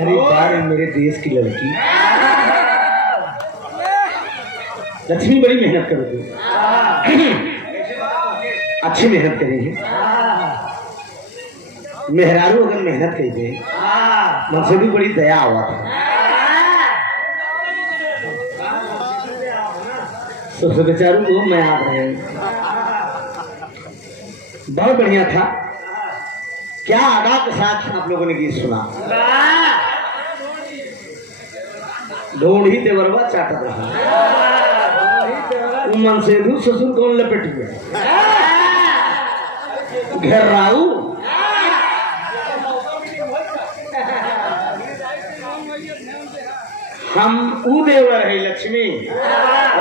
अरे बार मेरे देश की लड़की लक्ष्मी बड़ी मेहनत करोगे, अच्छी मेहनत करेंगे। मेहरारू अगर मेहनत करी दे मुझसे भी बड़ी दया हुआ था। सबसे बेचारू को मैं याद रहे, बहुत बढ़िया था। क्या अदा के साथ आप लोगों ने गीत सुना। ढोढ़ी देवरवा चाटत रहा, मन से दू ससुर कौन लपेट गया घर राऊ। हम ऊ देवर है लक्ष्मी,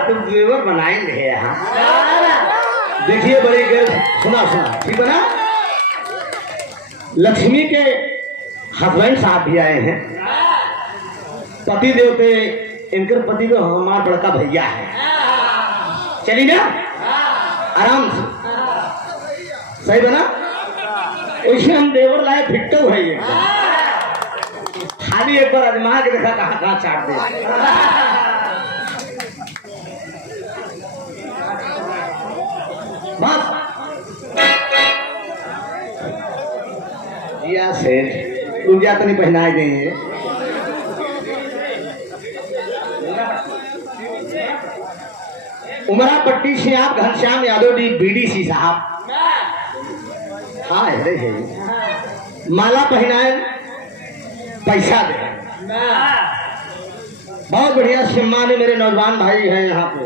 तुम देवर बनाएंगे यहाँ। देखिए बड़ी गर्ल, सुना सुना ठीक बना। लक्ष्मी के हस्बैंड साहब भी आए हैं। पति देवते इनकर पति तो हमारा बड़का भैया है। चली ना आराम से, सही बना। उसमें हम देवर लाए फिट्टो है ये, खाली एक बार आजमा के देखा कहाँ कहाँ चाट दे। बस या सेठ ऊर्जा तो नहीं पहनाए देंगे। उमरा पट्टी से आप घनश्याम यादव डी बीडीसी साहब, हाँ है माला पहनाए पैसा दे। बहुत बढ़िया सम्मान है। मेरे नौजवान भाई हैं यहाँ पे।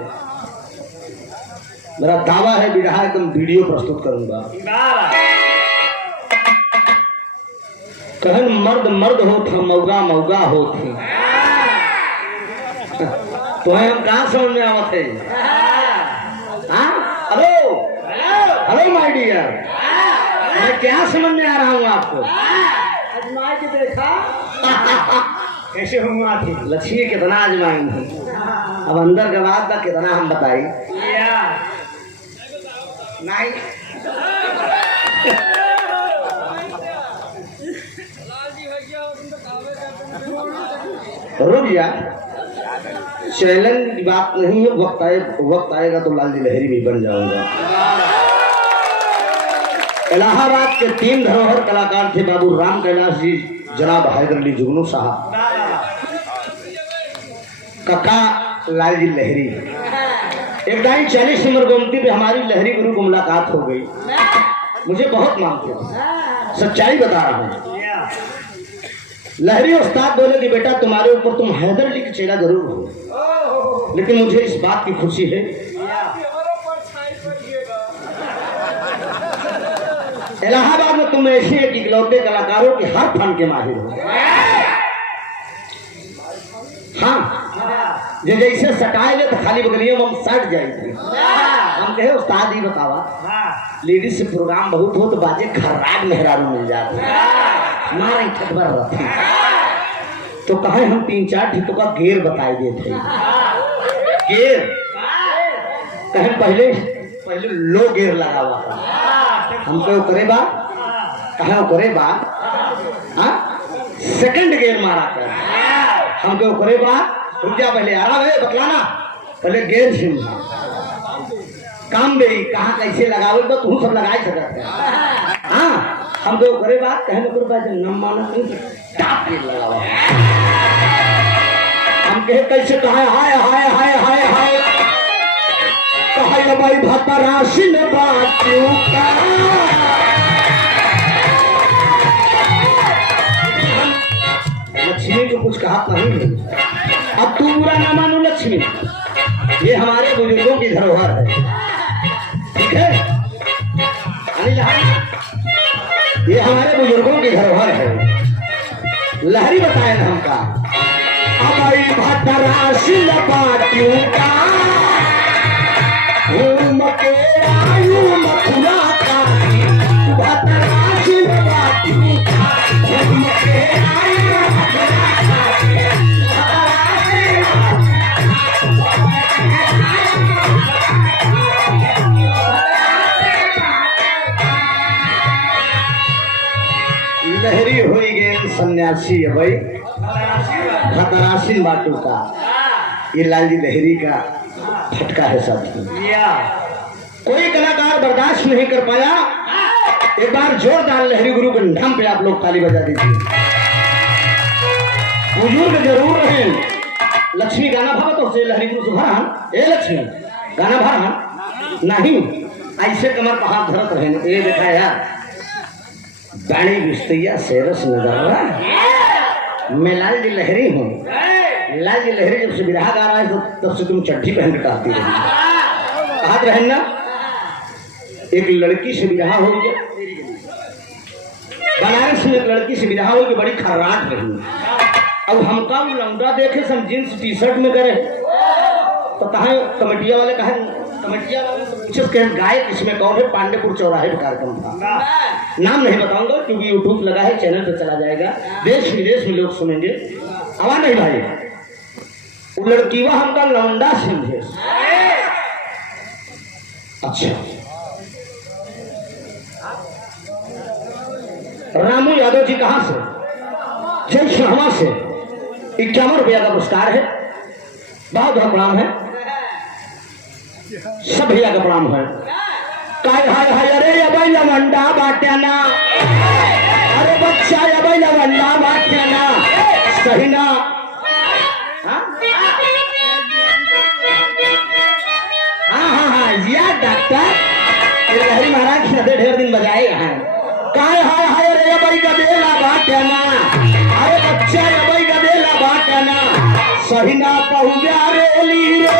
मेरा दावा है विधायक एकदम वीडियो प्रस्तुत करूंगा। कहन मर्द मर्द हो थे, मौगा मौगा हो थे। तो हम कहाँ समझ में आवत है। हेलो हेलो माय डियर, मैं क्या समझ में आ रहा हूँ आपको। आजमा के देखा कैसे हुआ थी। लक्ष्मी कितना आजमाएंगे, अब अंदर के बाद का कितना हम बताई नहीं। रुक जा, चैलेंज की बात नहीं है। वक्त आएगा तो लाल जी लहरी भी बन जाऊंगा। इलाहाबाद के 3 धरोहर कलाकार थे, बाबू राम कैलाश जी, जनाब हैदर अली जुगनू साहब, कक्का लाल जी लहरी। एक दाई 40 उम्र गोमती पे हमारी लहरी गुरु को मुलाकात हो गई। मुझे बहुत मानते थे, सच्चाई बता रहा हूँ। लहरी उस्ताद बोले कि बेटा तुम्हारे ऊपर तुम हैदर अली की चेला जरूर हो, लेकिन मुझे इस बात की खुशी है इलाहाबाद में तुम ऐसे एक इकलौते कलाकारों के हर फन के माहिर हो। हाँ, जैसे सटाए ले तो खाली बगलियों में हम सट जाएंगे। हम कहे उस्ताद ही बतावा, लेडीज से प्रोग्राम बहुत हो तो बाजे खर्राग मेहरारू मिल जाते, हमारे ठकबर रहते। तो कहे हम 3-4 ठिकों का गेर बताए देते। गेर कहे पहले लो गेर लगा हुआ था, हमको करे बा कहे करे बा सेकंड गेर मारा कर, हमको करे बा रुक जा पहले आराम है बतलाना, पहले गेर सुन काम दे कहाँ कैसे लगावे तो तू सब लगाए सकता। हाँ हमको करे बात कहने कर बात न मानो टाप गेर लगावा। हम कहे कैसे कहा हाय हाय हाय हाय हाय कहा भाई भाता राशि में बात क्यों का। लक्ष्मी को कुछ कहा नहीं, अब तू बुरा ना मानो लक्ष्मी, ये हमारे बुजुर्गों की धरोहर है, ठीक है। ये हमारे बुजुर्गों की धरोहर है। लहरी बताए ना हमका हमारी भाता राशि लपाटियों का घूम के आयु मथुरा का भाता राशि लपाटियों का घूम के आयु मथुरा का। लहरी हुई गेंद सन्यासी है भाई खतरासीन बाटू का। ये लालजी लहरी का फटका है साथी। कोई कलाकार बर्दाश्त नहीं कर पाया। एक बार जोरदार लहरी गुरु के नाम पे आप लोग ताली बजा दीजिए। बुजुर्ग जरूर रहे। लक्ष्मी गाना भरा तो से लहरी गुरु से भरा ए लक्ष्मी गाना भरा नहीं ऐसे कमर पहाड़ धरत रहे। ये देखा यार बाणी बिस्तैया सेरस नजर मैं लालजी लहरी हूँ। लालजी लहरी जब से बिरहा गा रहा है तो तब से तुम चड्ढी पहन के कहती रही कहत रहे ना। एक लड़की से बिरहा हो गया बनारस में। एक लड़की से बिरहा हो गई बड़ी खर्राट रही। अब हमका लंगड़ा देखे सब जींस टी शर्ट में करे तो कहा कमेटिया वाले कहा कमेटिया वाले पूछे कहें गायक इसमें कौन है। पांडेपुर चौराहे पर कार्यक्रम था। नाम नहीं बताऊंगा क्योंकि यूट्यूब लगा है चैनल पे चला जाएगा। देश विदेश में लोग सुनेंगे। आवाज नहीं भाई। वो लड़की वह हमका लौंडा समझे। अच्छा रामू यादव जी कहां से? जय श्यामा से 51 रुपया का पुरस्कार है। बहुत बहुत प्रणाम है। सब भैया का प्रणाम है। काय हाय हाय अरे अबे लवंडा बाट्याना अरे बच्चा अबे लवंडा बाट्याना सही ना। हाँ यार डॉक्टर लहरी महाराज नदे ढेर दिन बजाएगा है। काय हाय हाय रे अबे गदेला बाट्याना अरे बच्चा अबे गदेला बाट्याना सही ना पहुंचा रे ली रे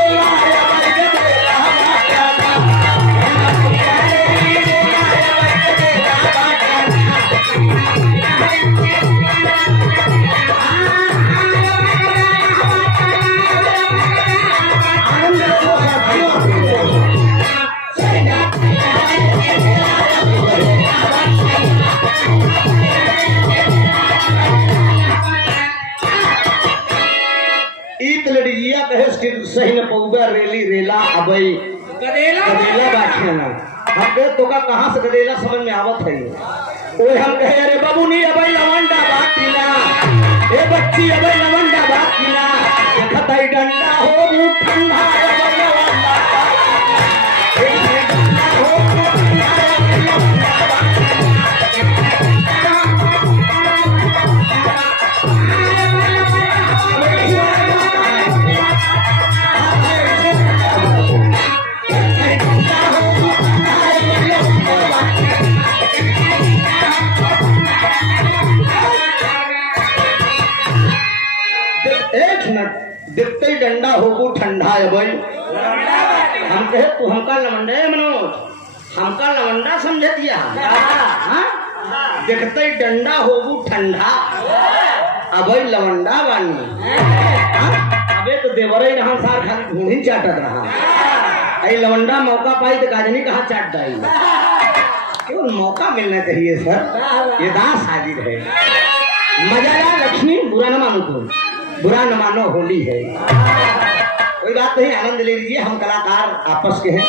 सही न पौगा रेली रेला अबई गदेला बाठियाना। हम कहे तो का कहां से गदेला समझ में आवत है। ओए हम कहे अरे बाबू नहीं अबई लवंडा बाटिना ए बच्ची अबई लवंडा बाटिना देखताई डंडा हो ठंडा अबई लवंडा देखते ही डंडा होगू ठंडा है भाई। हम कहे तू हमका लवंडे मनोज हमका लवंडा समझे दिया। देखते ही डंडा होगू ठंडा अबे लवंडा बानी। अबे तो देवरे रहा सार खाली ढूंढी चाटत रहा। आई लवंडा मौका पाई तो गाजनी कहाँ चाट दाई। केवल मौका मिलना चाहिए सर। ये दास हाजिर है। मजा ला लक्ष्मी बुरा न मानो तुम बुरा न मानो होली है। कोई बात नहीं आनंद ले लीजिए। हम कलाकार आपस के हैं।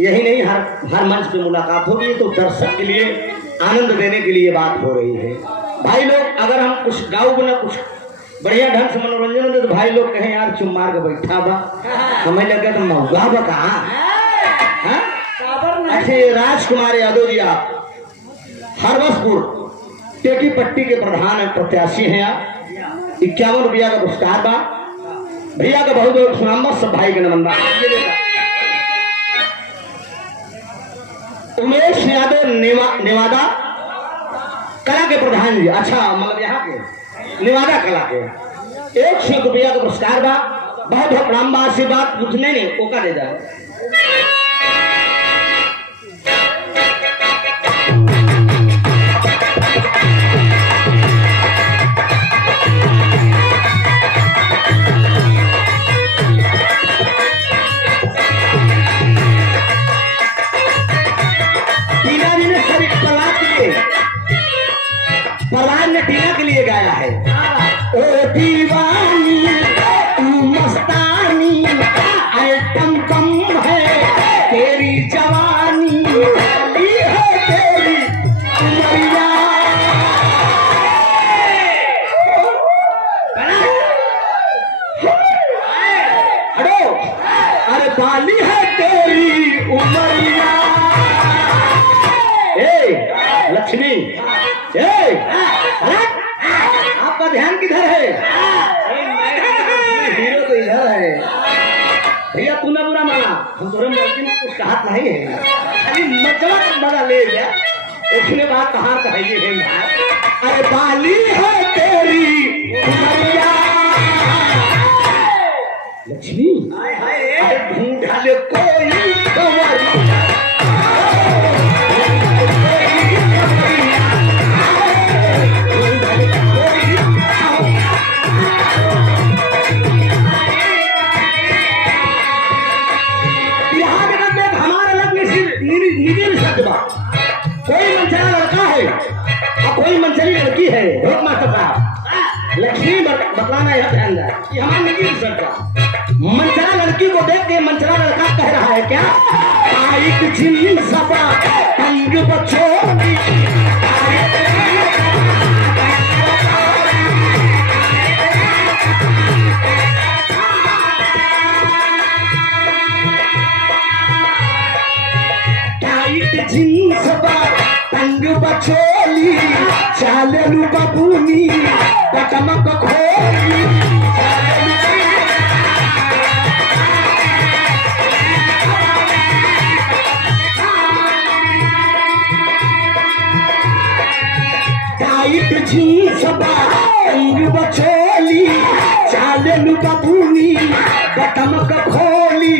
यही नहीं हर मंच पे मुलाकात होगी तो दर्शक के लिए आनंद देने के लिए बात हो रही है। भाई लोग अगर हम कुछ गाँव ना कुछ बढ़िया ढंग से मनोरंजन दे तो भाई लोग कहें यार चुप मार के बैठा बा हमें लगे तो मऊगा बा कहाँ। अच्छे राजकुमार यादव जी आप हरबसपुर टेकी पट्टी के प्रधान प्रत्याशी हैं। आप 51 रुपया का पुरस्कार बा। भैया का बहुत बहुत सुनाम सब भाई का नमन। उमेश यादव नेवादा कला के प्रधान जी। अच्छा मतलब यहाँ के नेवादा कला के 100 रुपया का पुरस्कार बा। बहुत बहुत प्रणाम बा। आशीर्वाद पूछने नहीं ओका दे जाए। प्रधान ने टीना के लिए गाया है। ओ दीवानी तू मस्तानी आइटम कम है तेरी जवानी है तेरी उमरिया अरे आपका ध्यान किधर है? हीरो तो इधर है। भैया तू ना बुरा माना, हम तोरे मर्जी में कुछ कहा नहीं है, खाली मचला बड़ा ले गया। उसने बात कहाँ कही है? अरे बाली है तेरी उमरिया लक्ष्मी, अरे ढूंढा ले कोई कंवरिया। कोई मनचला लड़का है और कोई मनचली लड़की है। बहुत मास्टर साहब लक्ष्मी बतलाना यह ध्यान रहा कि हमारे निजी रिसर्च का मनचला लड़की को देख के मनचला लड़का कह रहा है क्या? एक जिन सबा तंग बच्चों जींस तंग बचोली चालू बबूनी कटमक खोली। टाइट जींस तंग बचोली चालू बबूनी कटमक खोली।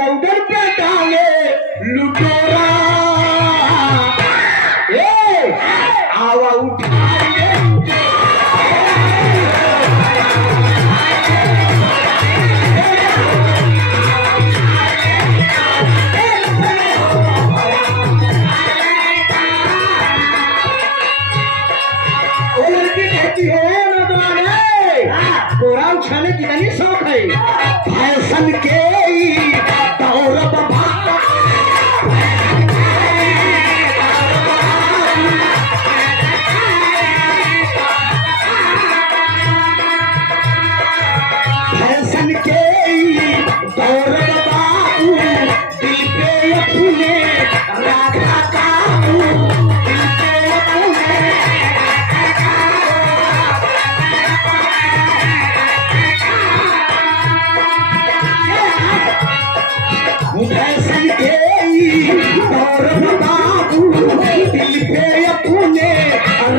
लौटन पे डाले लुटोरा आवा उठाइए। वो लड़की कहती है कोरा उठाने की नहीं शौक है, फैशन के दौर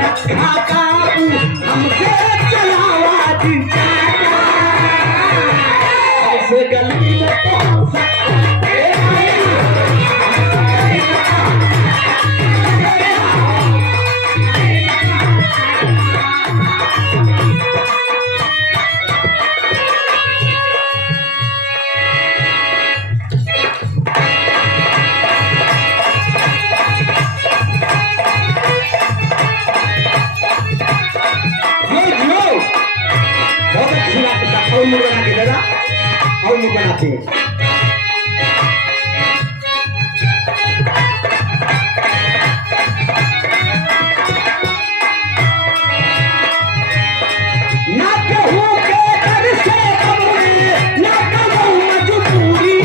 रखा काबू हमसे चलावा दिन ऐसे गली में कौन सकता और मुंह बना के दादा और मुंह बना के ना कहूँ के घर से कमरे ना कहूँ मजबूरी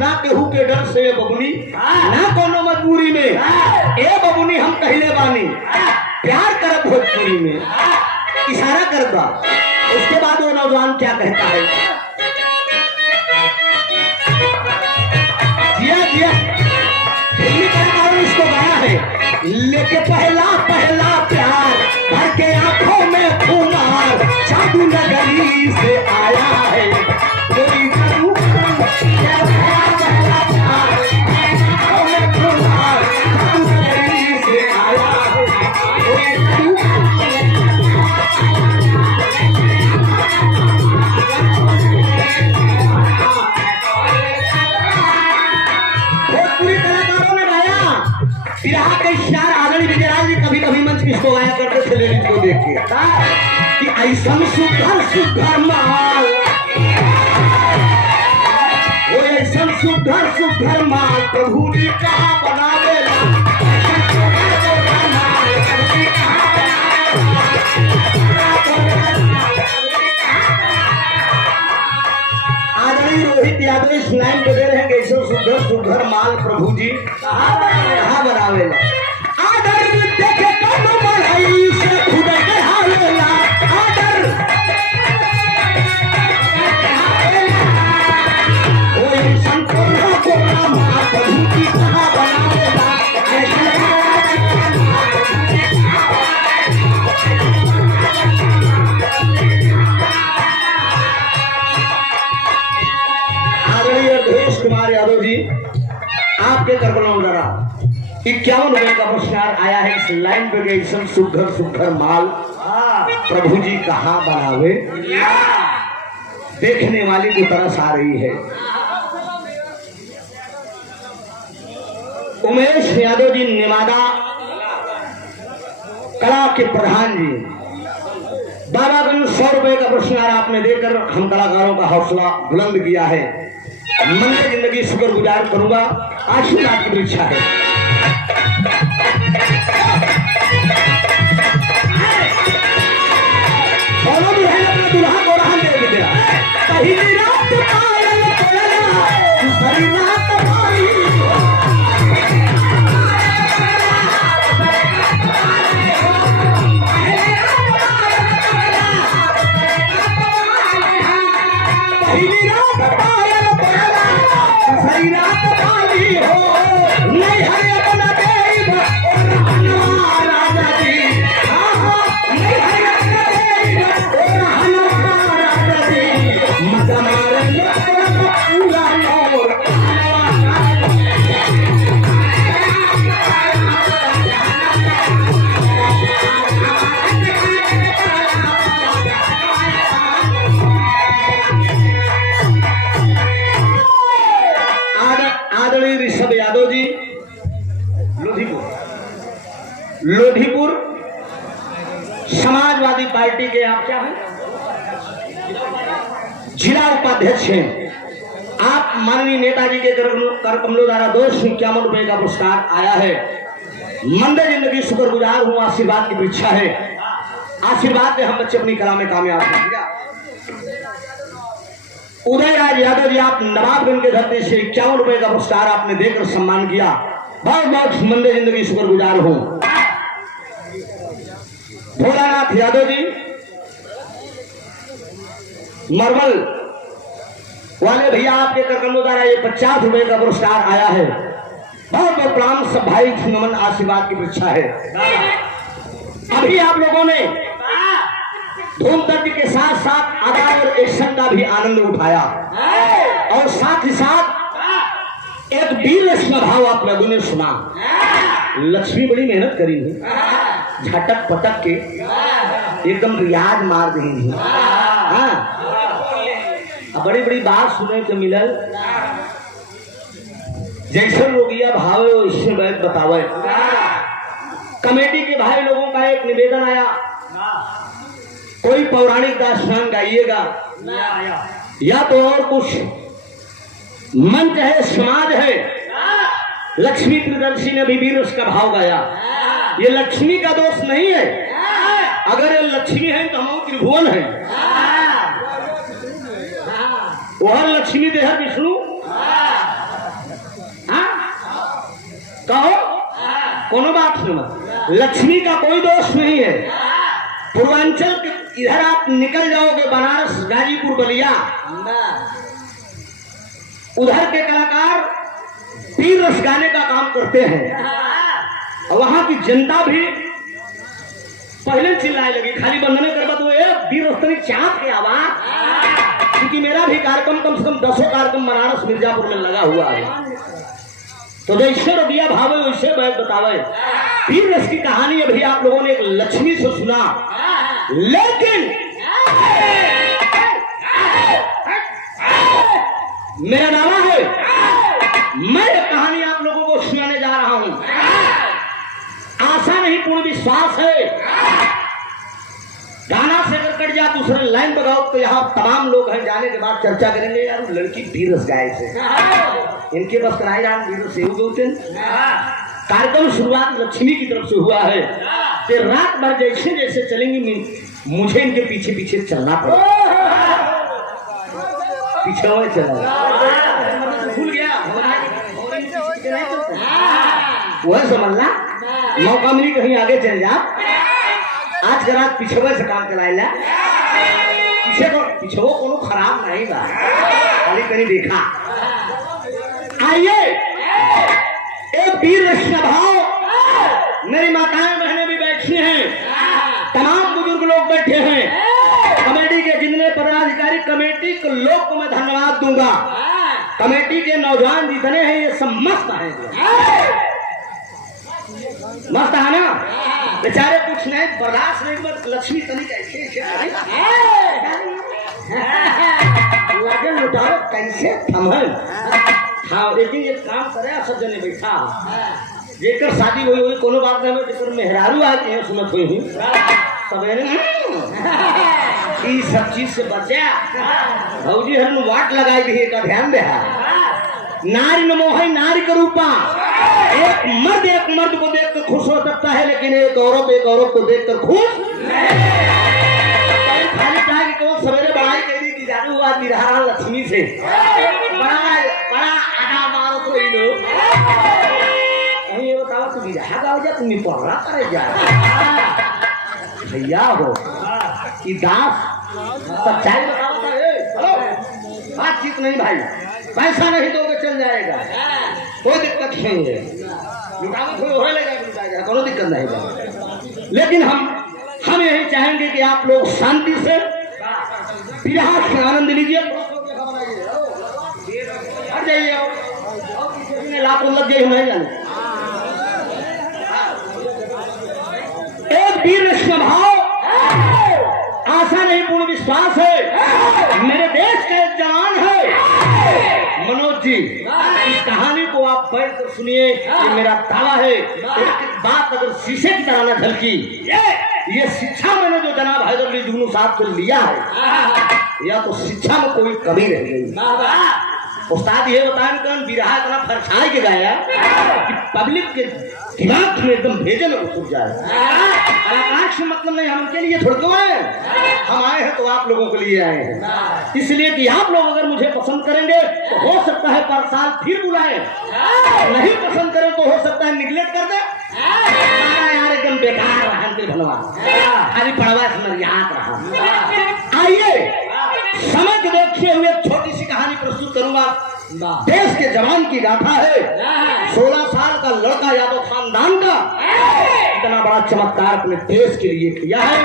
ना केहू के डर से बबुनी ना कोनो मजबूरी में ए बबुनी हम कहले बानी प्यार करब भोजपुरी में इशारा करत बा। उसके बाद वो नौजवान क्या कहता है? जिया जिया फिल्मी कलाकारों इसको गाया है। लेके पहला पहला प्यार भर के आंखों में खुमार जादू नगरी से आया है कोई विराह के स्टार आदरणीय विजयराज जी कभी कभी मंच पे इसको गाया करते थे लेडीज को देख के कि ऐसा सुघर सुघर माल, वो ऐसा सुघर सुघर माल प्रभु जी कहाँ बनावेला, आदरणीय रोहित यादव इस लाइन पे दे रहे हैं कि ऐसा सुघर सुघर माल प्रभु जी कहाँ बनावेला। आदर देखे कब बढ़ाई से खुद के हालेला, आदर ओए संतोषा को नाम प्रभु जी कहाँ बनावेला। आदरणीय देश कुमार यादव जी आपके करबलाओं जरा 51 रुपए का पुरस्कार आया है इस लाइन पे गई सब सुघर सुघर माल प्रभु जी कहाँ बनावे। देखने वाली को तरस आ रही है। उमेश यादव जी नेवादा कला के प्रधान जी बाबागंज 100 रुपए का पुरस्कार आपने देकर हम कलाकारों का हौसला बुलंद किया है। मन से जिंदगी शुक्र गुजार करूंगा, आशीर्वाद की परीक्षा है। दोनों भी है अपने दुल्हा को रहन दे दिया। पहली रात पायल कोयला, दूसरी रात पाई पहली रात पायल कोयला, दूसरी रात पाई हो नहीं हरे अपना देव राजा जी। हाँ हाँ नहीं हरे अपना देव राजा जी। मजा मारेंगे पूरा मोर आदरणीय ऋषभ यादव जी लोधीपुर समाजवादी पार्टी के आप क्या हैं, जिला उपाध्यक्ष हैं। आप माननीय नेताजी के कर कमलों द्वारा 251 रुपए का पुरस्कार आया है। मंदे जिंदगी शुक्र गुजार हूं, आशीर्वाद की परीक्षा है। आशीर्वाद से हम बच्चे अपनी कला में कामयाब होंगे। उदयराज यादव जी आप नवाबगंज के धरती से 51 रुपए का पुरस्कार आपने देकर सम्मान किया। बहुत बहुत मंदे जिंदगी शुक्र गुजार हूं। भोलानाथ यादव जी मरवल वाले भैया आपके करकमों द्वारा ये 50 रुपए का पुरस्कार आया है। बहुत बहुत प्रणाम सब भाई, नमन, आशीर्वाद की परीक्षा है। अभी आप लोगों ने धूम तर्ज के साथ साथ अदा और एक्शन का भी आनंद उठाया और साथ ही साथ एक वीर भाव आप लोगों ने सुना। लक्ष्मी बड़ी मेहनत करी है, झटक पटक के एकदम रियाज मार रही है। हाँ बड़ी बड़ी बात सुने तो मिलल, जैसे लोगिया भाव है वैसे बैठ बतावे। कमेटी के भाई लोगों का एक निवेदन आया, कोई पौराणिक दास्तान गाइएगा या तो और कुछ मंच है, समाज है। लक्ष्मी प्रियदर्शी ने भी वीर उसका भाव गाया। ये लक्ष्मी का दोष नहीं है, अगर ये लक्ष्मी है तो हम त्रिभुवन है। वह लक्ष्मी देह विष्णु कहो कोनो बात सुनो, लक्ष्मी का कोई दोष नहीं है। पूर्वांचल के इधर आप निकल जाओगे, बनारस, गाजीपुर, बलिया, उधर के कलाकार तीर रस गाने का काम करते हैं। और वहां की जनता भी पहले चिल्लाए लगी, खाली बंधने कर तो वीर रस्तनी चाँद के आवाज, क्योंकि मेरा भी कार्यक्रम कम से कम 10 कार्यक्रम बनारस मिर्जापुर में लगा हुआ है। तो जैसे रबिया भावे वैसे बैठ बतावे। वीर रस की कहानी अभी आप लोगों ने एक लक्ष्मी से सुना, लेकिन मेरा दावा है मैं एक कहानी आप लोगों को सुनाने जा रहा हूं। विश्वास है। गाना से अगर कट जा दूसरे लाइन बगाओ तो यहाँ तमाम लोग हैं, जाने के बाद चर्चा करेंगे यार लड़की बीरस गाय से, इनके बस कराई राम बीरस से बोलते। कार्यक्रम शुरुआत लक्ष्मी की तरफ से हुआ है, फिर रात भर जैसे जैसे चलेंगी मुझे इनके पीछे पीछे चलना पड़ा, पीछे में चला भूल गया वह समझना, मौका मिली कहीं आगे चल जा। आज के रात पिछवे से काम चलाएला, पीछे वो कोनो खराब नहीं बा, खाली कहीं देखा। आइए एक वीर भाव, मेरी माताएं बहनें भी बैठी हैं, तमाम बुजुर्ग लोग बैठे हैं, कमेटी के जितने पदाधिकारी, कमेटी के लोग को मैं धन्यवाद दूंगा। कमेटी के नौजवान जितने हैं ये सब मस्त हैं, मस्त है ना, बेचारे कुछ नहीं बर्दाश्त नहीं, बस लक्ष्मी तनी कैसे लगन उठाओ कैसे थमल। हाँ लेकिन ये काम करे सज्जन बैठा, जेकर शादी हुई हुई कोनो बात नहीं, जेकर मेहरारू आ के सुनत हुई हुई सवेरे इस सब चीज से बचा। भौजी हर वाट लगाई दी का ध्यान दे, नारी नमोहै नारी का रूपा। एक मर्द को देखकर खुश हो सकता है, लेकिन एक औरत को देखकर खुश खाली कहा कि कौन सवेरे बड़ाई कह दी कि जानू हुआ निरहारा लक्ष्मी से बड़ा आधा मारो तो ही लोग कहीं ये बताओ तू विरहा गाओ जा, तुम पढ़ा करे जा भैया हो कि दास सच्चाई बताओ। बातचीत नहीं भाई, पैसा नहीं दोगे चल जाएगा, कोई दिक्कत नहीं है, लुटावट हो लगेगा, कोई दिक्कत नहीं। लेकिन हम यही चाहेंगे कि आप लोग शांति से विवाह से आनंद लीजिए, हट जाइए, लाखों लग जाए नहीं जाने। एक वीर स्वभाव, आशा नहीं पूर्ण विश्वास है, मेरे देश का एक जवान है मनोज जी। इस कहानी को आप बैठ कर सुनिए, ये मेरा दावा है। एक बात अगर शीशे की तरह न झलकी, ये शिक्षा मैंने जो जनाब हैदर जुगनू साहब से लिया है, या तो शिक्षा में कोई कमी रह गई। उस्ताद ये बताएं कौन बिरहा इतना फरछाई के गाया कि पब्लिक के दिमाग में एकदम भेजे में उतर जाए। कलाकार से मतलब नहीं, हम उनके लिए थोड़े क्यों आए, हम आए हैं तो आप लोगों के लिए आए हैं, इसलिए कि आप लोग अगर मुझे पसंद करेंगे तो हो सकता है पर साल फिर बुलाए, नहीं पसंद करें तो हो सकता है निगलेक्ट कर दे, यार एकदम बेकार रहा खाली पढ़वा समझ याद रहा। आइए समझ देखिए हुए छोटी सी कहानी प्रस्तुत करूंगा। देश के जवान की गाथा है, 16 साल का लड़का यादव खानदान का इतना बड़ा चमत्कार अपने देश के लिए किया है।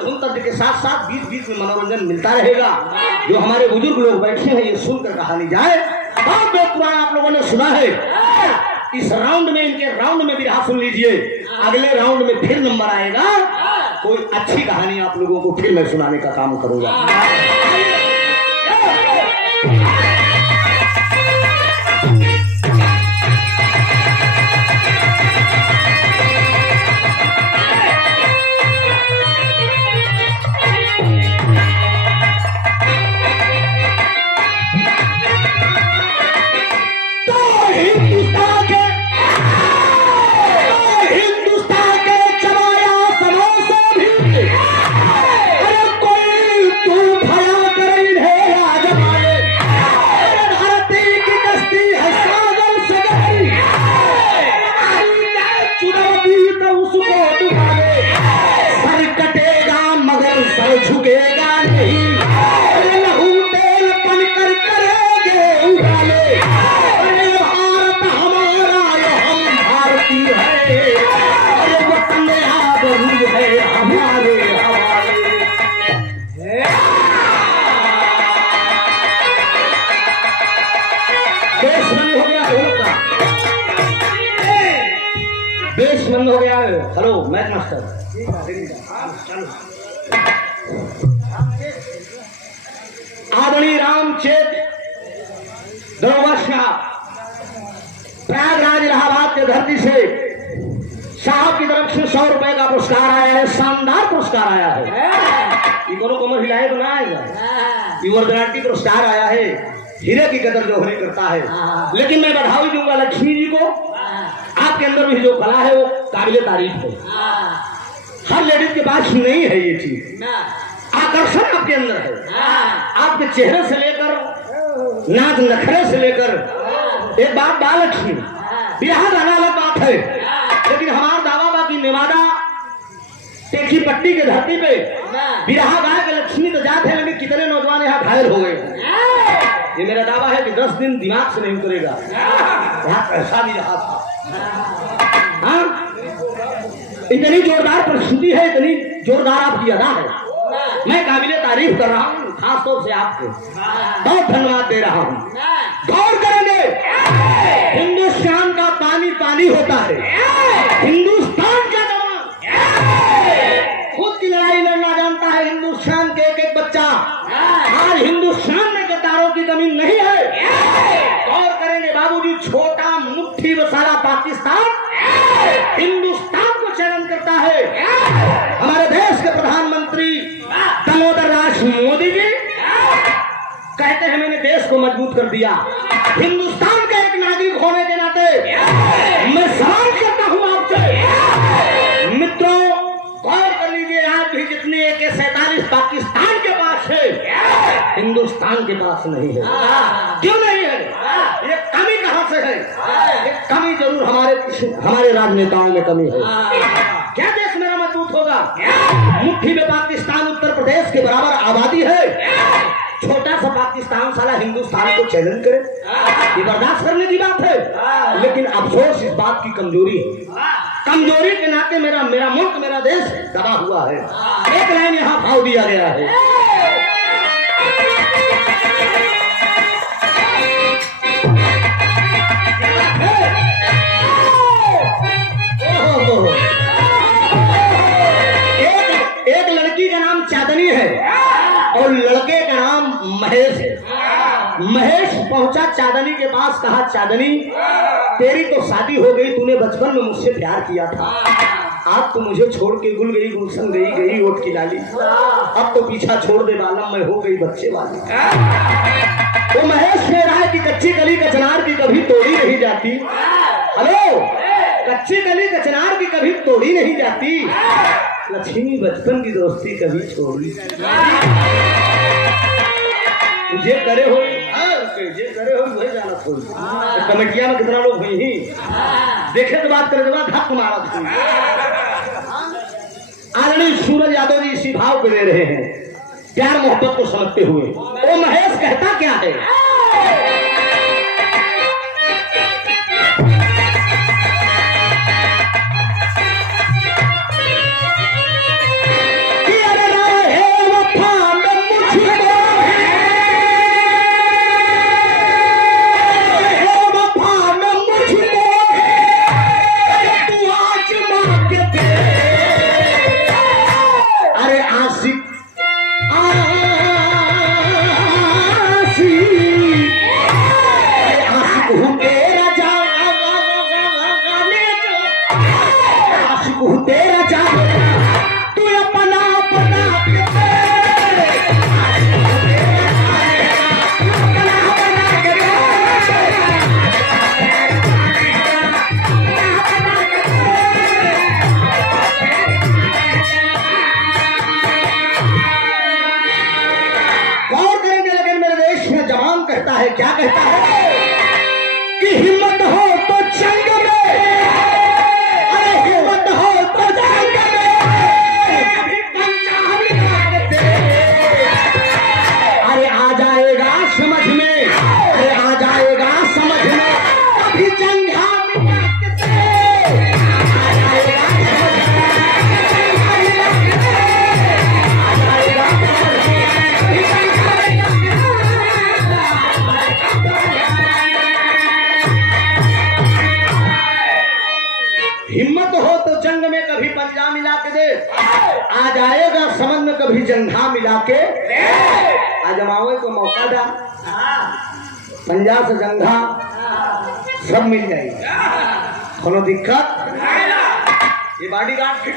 धुन तंत्र के साथ साथ बीच बीच में मनोरंजन मिलता रहेगा। जो हमारे बुजुर्ग लोग बैठे हैं ये सुनकर कहानी जाए, बहुत पुराना आप लोगों ने सुना है। इस राउंड में, इनके राउंड में भी सुन लीजिए, अगले राउंड में फिर नंबर आएगा, कोई अच्छी कहानी आप लोगों को फिर मैं सुनाने का काम करूंगा। बेस बंद हो गया है। हेलो मैथ मास्टर, आदरणीय रामचेत प्रयागराज इलाहाबाद के धरती से साहब की तरफ से 100 रुपए का पुरस्कार आया है, शानदार पुरस्कार आया है। ये कोनो कमर हिलाए तो ना आएगा, ये वर्धनाटी पुरस्कार आया है। हीरे की कदर जो हमें करता है, लेकिन मैं बधाई दूंगा लक्ष्मी जी को। आपके अंदर भी जो कला है वो काबिले तारीफ है। हर लेडीज के पास नहीं है ये चीज, आकर्षण आपके अंदर है। आपके चेहरे से लेकर नाच नखरे से लेकर एक बात लक्ष्मी बिहार जाना अलग बात है, लेकिन हमारा दावा बाकी नेवादा टेकी पट्टी के धरती पे बिरहा गाय के लक्ष्मी तो जाते हैं, लेकिन कितने नौजवान यहाँ घायल हो गए। ये मेरा दावा है कि 10 दिन दिमाग से नहीं उतरेगा। यहाँ पैसा भी रहा था। हाँ? इतनी जोरदार परिस्थिति है, इतनी जोरदार आपकी अदा है। मैं काबिले तारीफ कर रहा हूँ, खासतौर से आपको बहुत धन्यवाद दे रहा हूँ। गौर करेंगे, हिंदुस्तान का पानी पानी होता है, हिंदुस्तान का जवान खुद की लड़ाई लड़ना जानता है। हिंदुस्तान के एक एक बच्चा, आज हिंदुस्तान में किरदारों की कमी नहीं है। गौर करेंगे बाबूजी, छोटा मुट्ठी वसाला पाकिस्तान हिंदुस्तान को चैलेंज करता है। हमारे देश के प्रधानमंत्री दामोदर दास मोदी जी कहते हैं मैंने देश को मजबूत कर दिया। हिंदुस्तान का एक नागरिक होने के नाते मैं सवाल करता हूं आपसे मित्रों, गौर कर लीजिए, आज भी जितने AK-47 पाकिस्तान के पास है, हिंदुस्तान के पास नहीं है। क्यों नहीं है? ये कमी कहां से है? ये कमी जरूर हमारे राजनेताओं में कमी है। क्या देश मेरा मजबूत होगा? मुट्ठी में पाकिस्तान उत्तर प्रदेश के बराबर आबादी है, छोटा सा पाकिस्तान साला हिंदुस्तान को चैलेंज करे, ये बर्दाश्त करने की बात है। लेकिन अफसोस इस बात की कमजोरी है, कमजोरी के नाते मेरा मुल्क मेरा देश दबा हुआ है। एक लाइन यहाँ भाव दिया गया है, एक लड़की का नाम चांदनी है और लड़के का नाम महेश है। महेश पहुंचा चांदनी के पास, कहा चांदनी तेरी तो शादी हो गई, तूने बचपन में मुझसे प्यार किया था, आज तो मुझे छोड़ के गुल गई गुलशन गई ओट की लाली, अब तो पीछा छोड़ दे बालम मैं हो गई बच्चे वाली। तो महेश कह रहा है कि कच्ची गली कचनार की कभी तोड़ी नहीं जाती। हेलो, कच्ची गली कचनार की कभी तोड़ी नहीं जाती, लक्ष्मी बचपन की दोस्ती कभी छोड़ी। मुझे करे हो वही जाना थोड़ी। कमेटिया में कितना लोग हुई ही देखे तो बात करे के बाद हक मारा थी। आदरणीय सूरज यादव जी इसी भाव पे दे रहे हैं, प्यार मोहब्बत को समझते हुए। वो महेश कहता क्या है? क्या कहता है कि हिम्मत हो तो जंग में, अरे हिम्मत हो तो जंग में, कभी पंजाब लागते, अरे आ जाएगा समझ में, अरे आ जाएगा समझ में, कभी जंगा में लागते, आ जाएगा हिम्मत हो तो जंग में कभी पंजा मिला के दे, आ जाएगा समझ में कभी जंघा मिला के आजमाओ को मौका दा, पंजा से जंघा सब मिल जाएगा, कोनो दिक्कत ये बॉडीगार्ड फिट,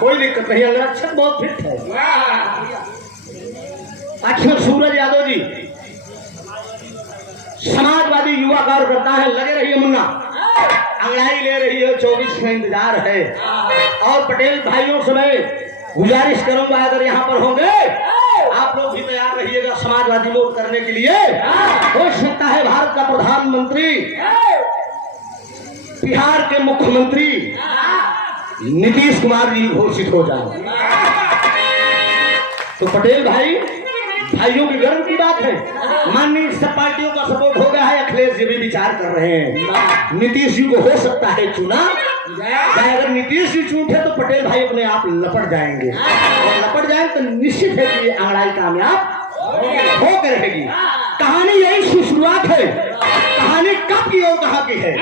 कोई दिक्कत नहीं, अंगरक्षक बहुत फिट है। अच्छा सूरज यादव जी समाजवादी युवा कार्यकर्ता है, लगे रहिए मुन्ना, अंगड़ाई ले रही है, 24 का इंतजार है। और पटेल भाइयों से मैं गुजारिश करूंगा अगर यहाँ पर होंगे आप लोग भी तैयार रहिएगा समाजवादी वोट करने के लिए। हो सकता है भारत का प्रधानमंत्री, बिहार के मुख्यमंत्री नीतीश कुमार जी घोषित हो जाए। तो पटेल भाइयों की गर्व की बात है, माननीय सब पार्टियों का सपोर्ट हो गया है। अखिलेश जी भी विचार कर रहे हैं नीतीश जी को हो सकता है चुना जाए। अगर नीतीश जी चूंटे तो पटेल भाई अपने आप लपट जाएंगे, और लपट जाए तो निश्चित है कि अंगड़ाई कामयाब होकर रहेगी। कहानी यही से शुरुआत है, कहानी कब की और कहां की है।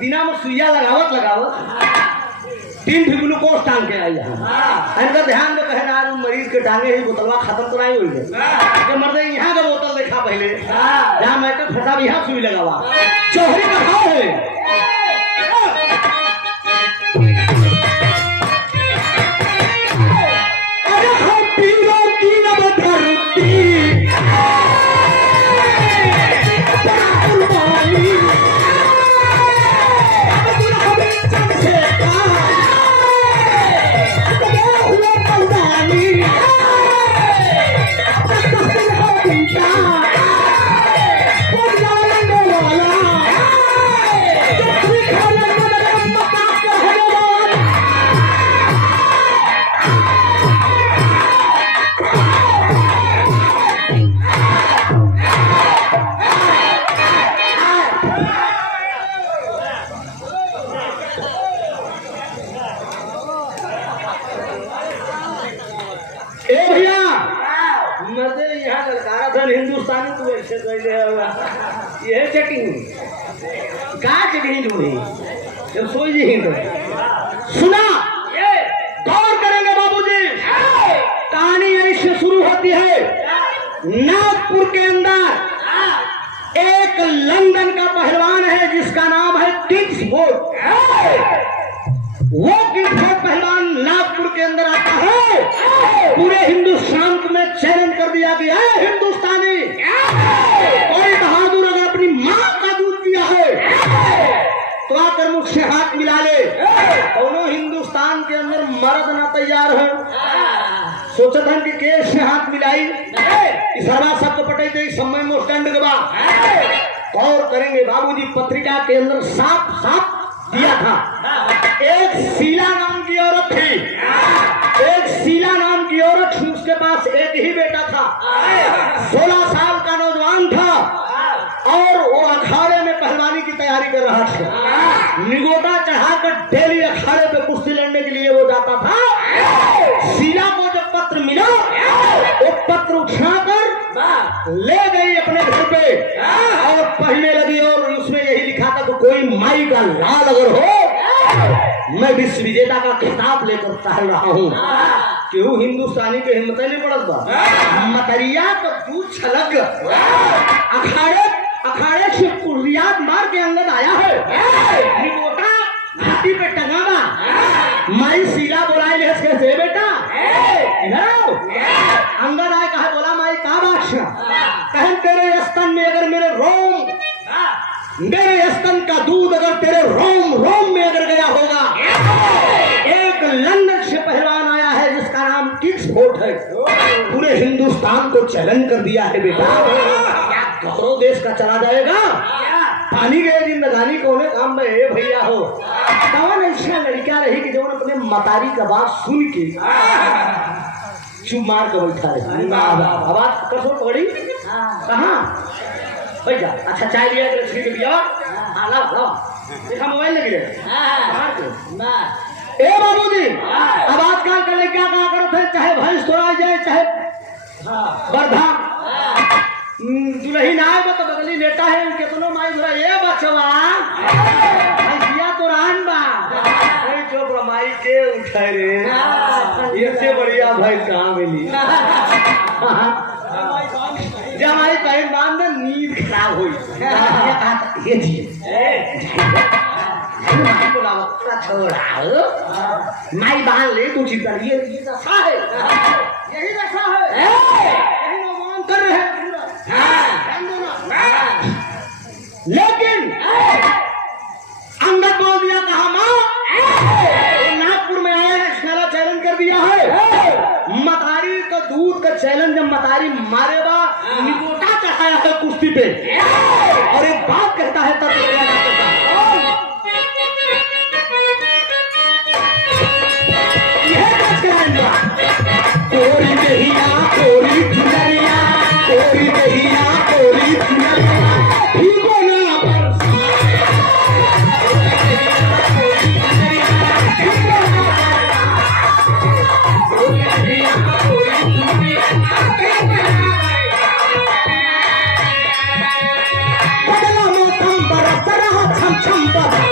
दिना में सुइया लगावत 3 ग्लूकोज टांग के आई है। ध्यान में कहे ना मरीज के टांगे ही बोतलवा खत्म तो नहीं हुई है। मर्दे यहाँ का बोतल देखा पहले, जहाँ मैं फंसा यहाँ सुई लगावा, चौहरी का भाव है। अरे हम पीरों की नवधरती हिंदुस्तानी तू ऐसे ये चटनी का चटनी ढूंढी जब सोई जी हिंद सुना। गौर करेंगे बाबूजी, कहानी ऐसे शुरू होती है। नागपुर के अंदर एक लंदन का पहलवान है जिसका नाम है किंग्सफोर्ड। वो किंग्सफोर्ड पहलवान नागपुर के अंदर आता है, पूरे हिंदुस्तान में चैलेंज कर दिया कि है हिंदुस्तानी कोई बहादुर अगर अपनी मां का दूध पिया है तो आकर मुझसे हाथ मिला ले। दोनों हिंदुस्तान के अंदर मर्द ना तैयार है। सोचा था कि केस से हाथ मिलाई इस हरा सबको पटे थे समय में दंड गवा। गौर करेंगे बाबूजी, पत्रिका के अंदर साफ दिया था। एक शीला नाम की औरत थी, एक शीला नाम की औरत थी, उसके पास एक ही बेटा था, 16 साल का नौजवान था और वो अखाड़े में पहलवानी की तैयारी कर रहा था। निगोटा चढ़ाकर डेली अखाड़े पे कुश्ती लड़ने के लिए वो जाता था। शीला को जब पत्र मिला वो पत्र उठाकर ले गई अपने घर पे और पढ़ने लगी और उसमें यही लिखा था कि कोई माई का लाल अगर हो मैं विश्व विजेता का खिताब लेकर टहल रहा हूँ। क्यों हिंदुस्तानी के हिम्मत नहीं पड़त बा मतरिया तो दूध छलक अखाड़े से कुर्रियात मार के अंगद आया है। निगोटा घाटी पे टंगावा माई शीला बोलाई ले कैसे बेटा अंगद आए कहा बोला माई का बादशाह कहन तेरे स्तन में अगर मेरे स्तन का दूध अगर तेरे रोम में अगर गया होगा। एक लंदन से पहलवान आया है जिसका नाम किंग्सफोर्ड है, पूरे हिंदुस्तान को चैलेंज कर दिया है बेटा। क्या गौरव देश का चला जाएगा। पानी गए जिंदगानी कोने काम में ए भैया हो। कौन ऐसा लड़का रही कि जो अपने मतारी का बात सुन के चुप मार के बैठा रही। आवाज कसो पकड़ी कहाँ भैया। अच्छा चाय लिया लक्ष्मी के दिया देखा मोबाइल लगी ए बाबूजी। अब आजकल का लड़का क्या करते हैं, चाहे भैंस तोड़ा जाए चाहे बर्धा दुल्ही ना तो बगली लेटा है कितनों माई धरा ये बचवा भैया तो रान बा के उठे रे, इससे बढ़िया भाई कहाँ मिली। जब हमारी कहीं बांध नींद खराब हुई, ये जी माई बांध ले तू चिंता नहीं, ये दशा है, यही दशा है, यही भगवान कर रहे हैं। लेकिन अंगद बोल दिया, कहा माँ नागपुर में आया है, इसमें चैलेंज कर दिया है, मतारी का दूध का चैलेंज जब मतारी मारेगा, निकोटा चढ़ाया है कुश्ती पे, और एक बात कहता है तब कोरी दहिया कोरी चुनरिया, कोरी दहिया कोरी चुनरिया, ठीको ना बदला मौसम बरस रहा छम छम बदला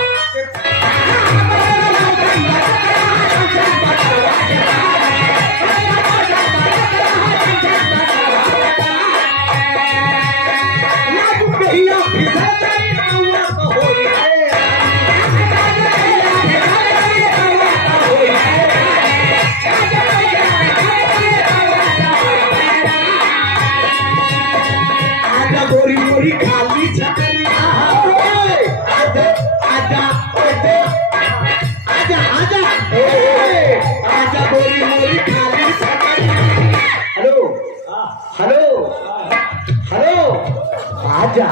आजा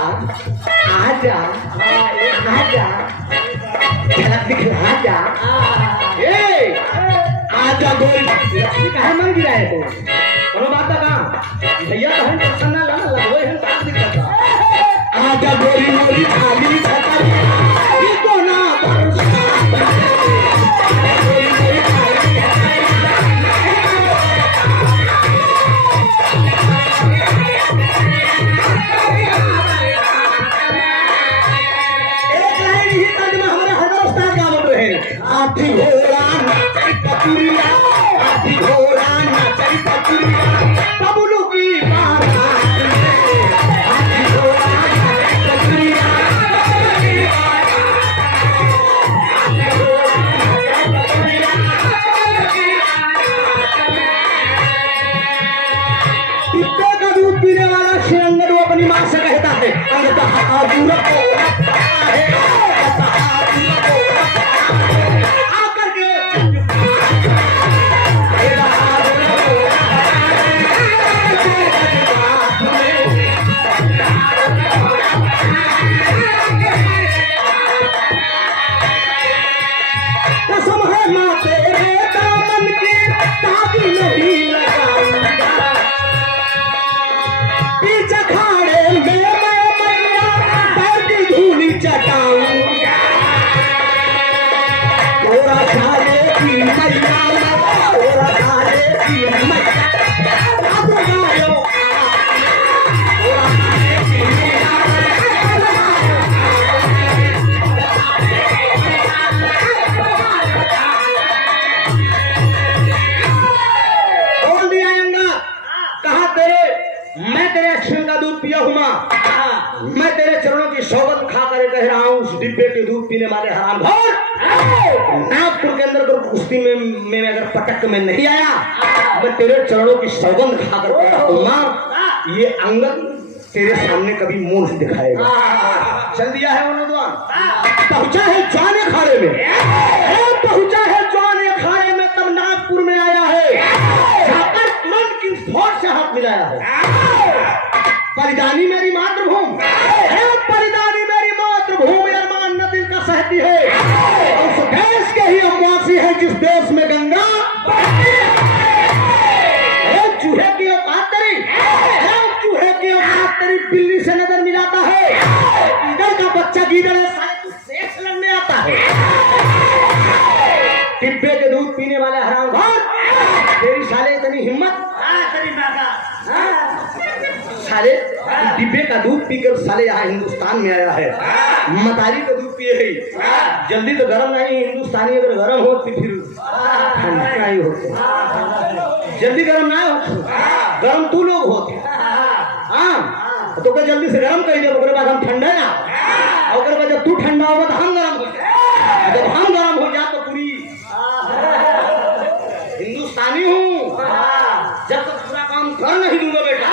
आजा आजा झलक दिखला जा, आजा गोरी काहे मन गिराए तो कोनो बात का भैया तो हम प्रसन्न ना लगवे हम बात दिखता, आजा गोरी मोरी खाली छता ये तो ना बरसा गोरी मोरी खाली आधी घोड़ा नाचई कपुरिया, आधी घोड़ा नाचई कपुरिया, बबलू की बारात में आधी घोड़ा नाचई कपुरिया, आधी घोड़ा नाचई कपुरिया। पित्ते का दूध पीने वाला शेरंगन वो अपनी माँ से कहता है, अंगद हाजूर को मैं तेरे चरणों की सौगंध खा कर कह रहा हूँ, उस डिब्बे के दूध पीने वाले हराम घोर नागपुर के अंदर अगर कुश्ती में अगर पटक में नहीं आया, मैं तेरे चरणों की सौगंध खा कर कह रहा हूँ माँ, ये अंगद तेरे सामने कभी मुंह नहीं दिखाएगा। चल दिया है उन्होंने, पहुंचा है जवान अखाड़े में, पहुंचा है जवान अखाड़े में, तब नागपुर में आया है, जाकर तुरंत किंग्स फोर्स से हाथ मिलाया है। परिधानी मेरी मातृभूमि, परिधानी मेरी मातृभूमि, अरमान न दिल का सहती है, उस देश के ही अमवासी है जिस देश में गंगा चूहे की औकात तेरी, चूहे की औकात तेरी बिल्ली से नजर मिलाता है, गीदड़ का बच्चा गीदड़ है, शायद तू शेष लड़ने आता है। डिब्बे के दूध पीने वाले हराम घोर, तेरी साले इतनी हिम्मत, साले डिब्बे का दूध पीकर साले यहाँ हिंदुस्तान में आया है, मतारी का दूध होती है जल्दी तो गर्म नहीं। हिंदुस्तानी अगर गर्म हो तो फिर ठंडा नहीं होते, जल्दी गर्म ना हो, गर्म तू लोग होते। हाँ तो क्या जल्दी से गर्म कर दे, बाद हम ठंडा ना, और जब तू ठंडा होगा तो हम गर्म हो जाए, जब हम गर्म हो जाए तो पूरी हिंदुस्तानी हूँ, जब तक पूरा काम कर नहीं दूंगा बेटा,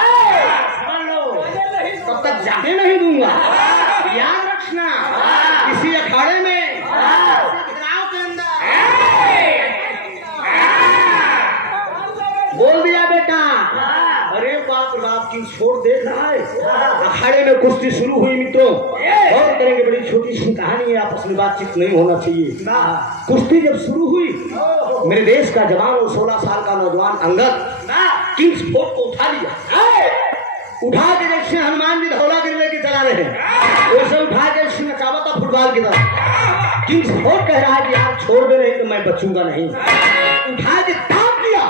तब तक जाने नहीं दूंगा। याद रखना किसी अखाड़े में घिराव के अंदर बोल दिया बेटा, अरे बाप बाप की छोड़ देना है। अखाड़े में कुश्ती शुरू हुई मित्रों, और करेंगे, बड़ी छोटी सी कहानी है, आपस में बातचीत नहीं होना चाहिए। कुश्ती जब शुरू हुई, मेरे देश का जवान और 16 साल का नौजवान अंगद किंग्स फोर्ट को उठा लिया, उठा के जैसे हनुमान जी धौला गिर लेके चला रहे हैं वैसे उठा के नचावा था फुटबॉल की तरफ। किंग्स फोर्ट कह रहा है कि आप छोड़ दे रहे तो मैं बचूंगा नहीं, उठा के दाब दिया,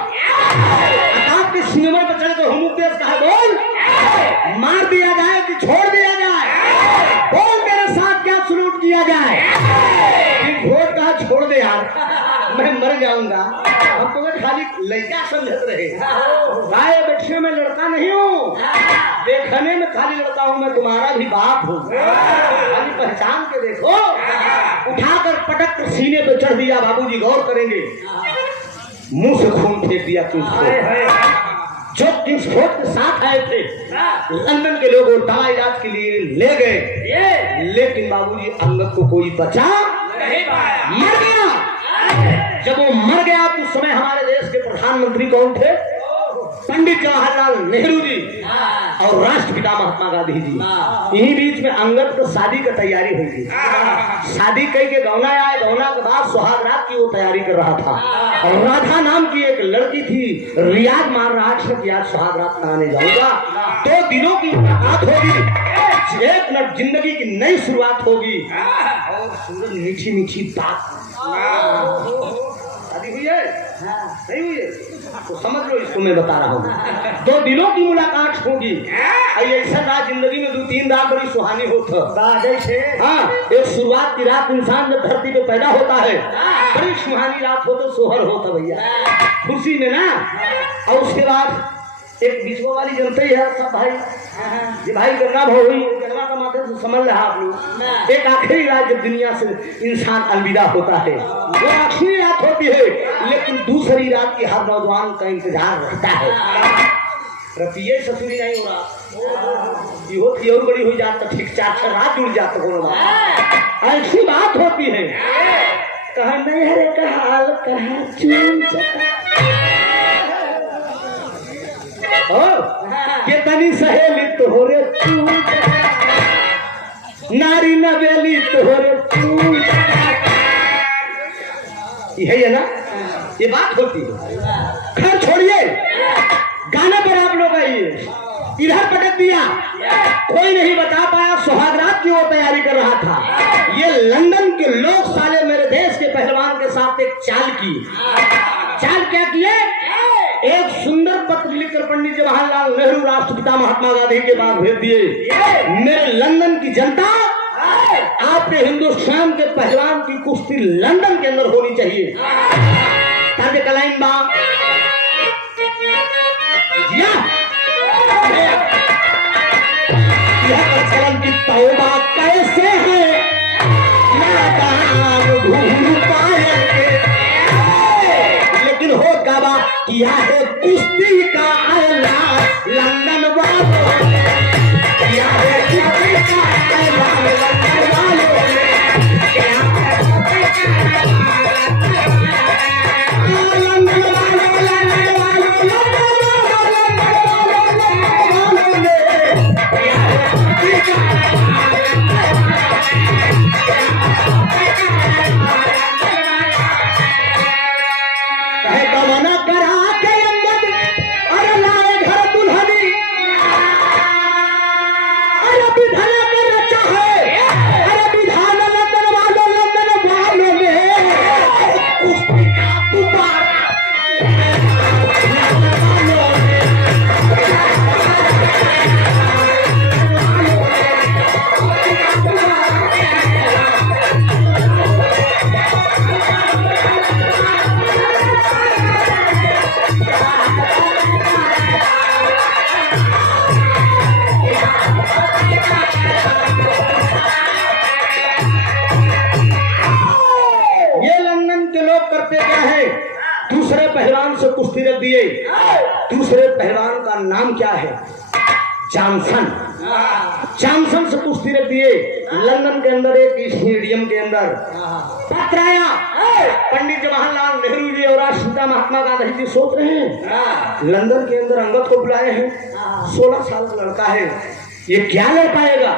दाब के सिनेमा पर चढ़े तो हम उपदेश कहा, बोल मार दिया जाए कि छोड़ दिया जाए, बोल मेरे साथ क्या सलूट किया जाए। किंग्स फोर्ट कहा छोड़ दे यार, मैं मर जाऊंगा, हम तुम्हें खाली लड़का समझत रहे, भाई बच्चे में लड़का नहीं हूँ, देखने में खाली लड़का हूँ, मैं तुम्हारा भी बाप हूँ, खाली पहचान के देखो। उठाकर पटक कर सीने पे चढ़ दिया, बाबूजी गौर करेंगे, मुंह से खून फेंक दिया किंग्स फोर्ट। जो किंग्स फोर्ट के साथ आए थे लंदन के लोग दवा इलाज के लिए ले गए, लेकिन बाबूजी अंगद को कोई बचा नहीं पाया, मर गया। जब वो मर गया तो उस समय हमारे देश के प्रधानमंत्री कौन थे? पंडित जवाहरलाल नेहरू जी और राष्ट्रपिता महात्मा गांधी जी। यही बीच में अंगद को शादी की तैयारी हुई थी, शादी कई के गौना आए, गौना के बाद सुहाग रात की वो तैयारी कर रहा था, और राधा नाम की एक लड़की थी, रियाज मार रहा था कि आज सुहाग रात मनाने जाऊंगा, 2 दिनों की मुलाकात होगी, एक मिनट जिंदगी की नई शुरुआत होगी, और सूरज मीठी मीठी बात। शादी हुई है नहीं हुई है तो समझ लो, इसको मैं बता रहा हूँ, 2 दिनों की मुलाकात होगी। ऐसा रात जिंदगी में 2-3 रात बड़ी सुहानी होता। हाँ, एक शुरुआत की रात इंसान जब धरती पे पैदा होता है बड़ी सुहानी रात हो तो सोहर होता भैया, खुशी में ना। और उसके बाद एक बीचवा वाली जनता ही है सब भाई, ये भाई गंगा भाव हुई, गंगा का माध्यम से समझ रहा आप लोग। एक आखिरी रात जब दुनिया से इंसान अलविदा होता है, वो आखिरी रात होती है, लेकिन दूसरी रात की हर नौजवान का इंतजार रहता है। रतिये ससुरी नहीं हो रहा, ये होती और बड़ी हुई जाता, ठीक 4-6 रात जुड़ जाता, कोनो ऐसी बात होती है। कहा नहीं हरे कहाल कहा चून कितनी सहेली तोहरे नारी नवेली तोहरे यही है ना, ये बात होती है। खैर छोड़िए, गाने पर आप लोग आइए। इधर पटक दिया, कोई नहीं बता पाया सुहागरात की वो तैयारी कर रहा था। ये लंदन के लोग साले मेरे देश के पहलवान के साथ एक चाल की। चाल क्या किए? एक सुंदर पत्र लिखकर पंडित जवाहरलाल नेहरू राष्ट्रपिता महात्मा गांधी के पास भेज दिए। मेरे लंदन की जनता, आपके हिंदुस्तान के पहलवान की कुश्ती लंदन के अंदर होनी चाहिए। ताजे कलाइन बाम चलन की तौबा कैसे है, भूल पाएंगे, लेकिन हो गवा किया है कुश्ती का ऐलान लंदन वालों ने, किया है कुश्ती का ऐलान लंदन वालों ने, करते क्या है, दूसरे पहलवान से कुश्ती रख दिए। दूसरे पहलवान का नाम क्या है, जॉनसन। जॉनसन से कुश्ती रख दिए। लंदन के अंदर एक स्टेडियम के अंदर पत्र आया, पंडित जवाहरलाल नेहरू जी और राष्ट्रपिता महात्मा गांधी जी सोच रहे हैं लंदन के अंदर अंगद को बुलाए हैं, 16 साल का लड़का है, ये क्या ले पाएगा।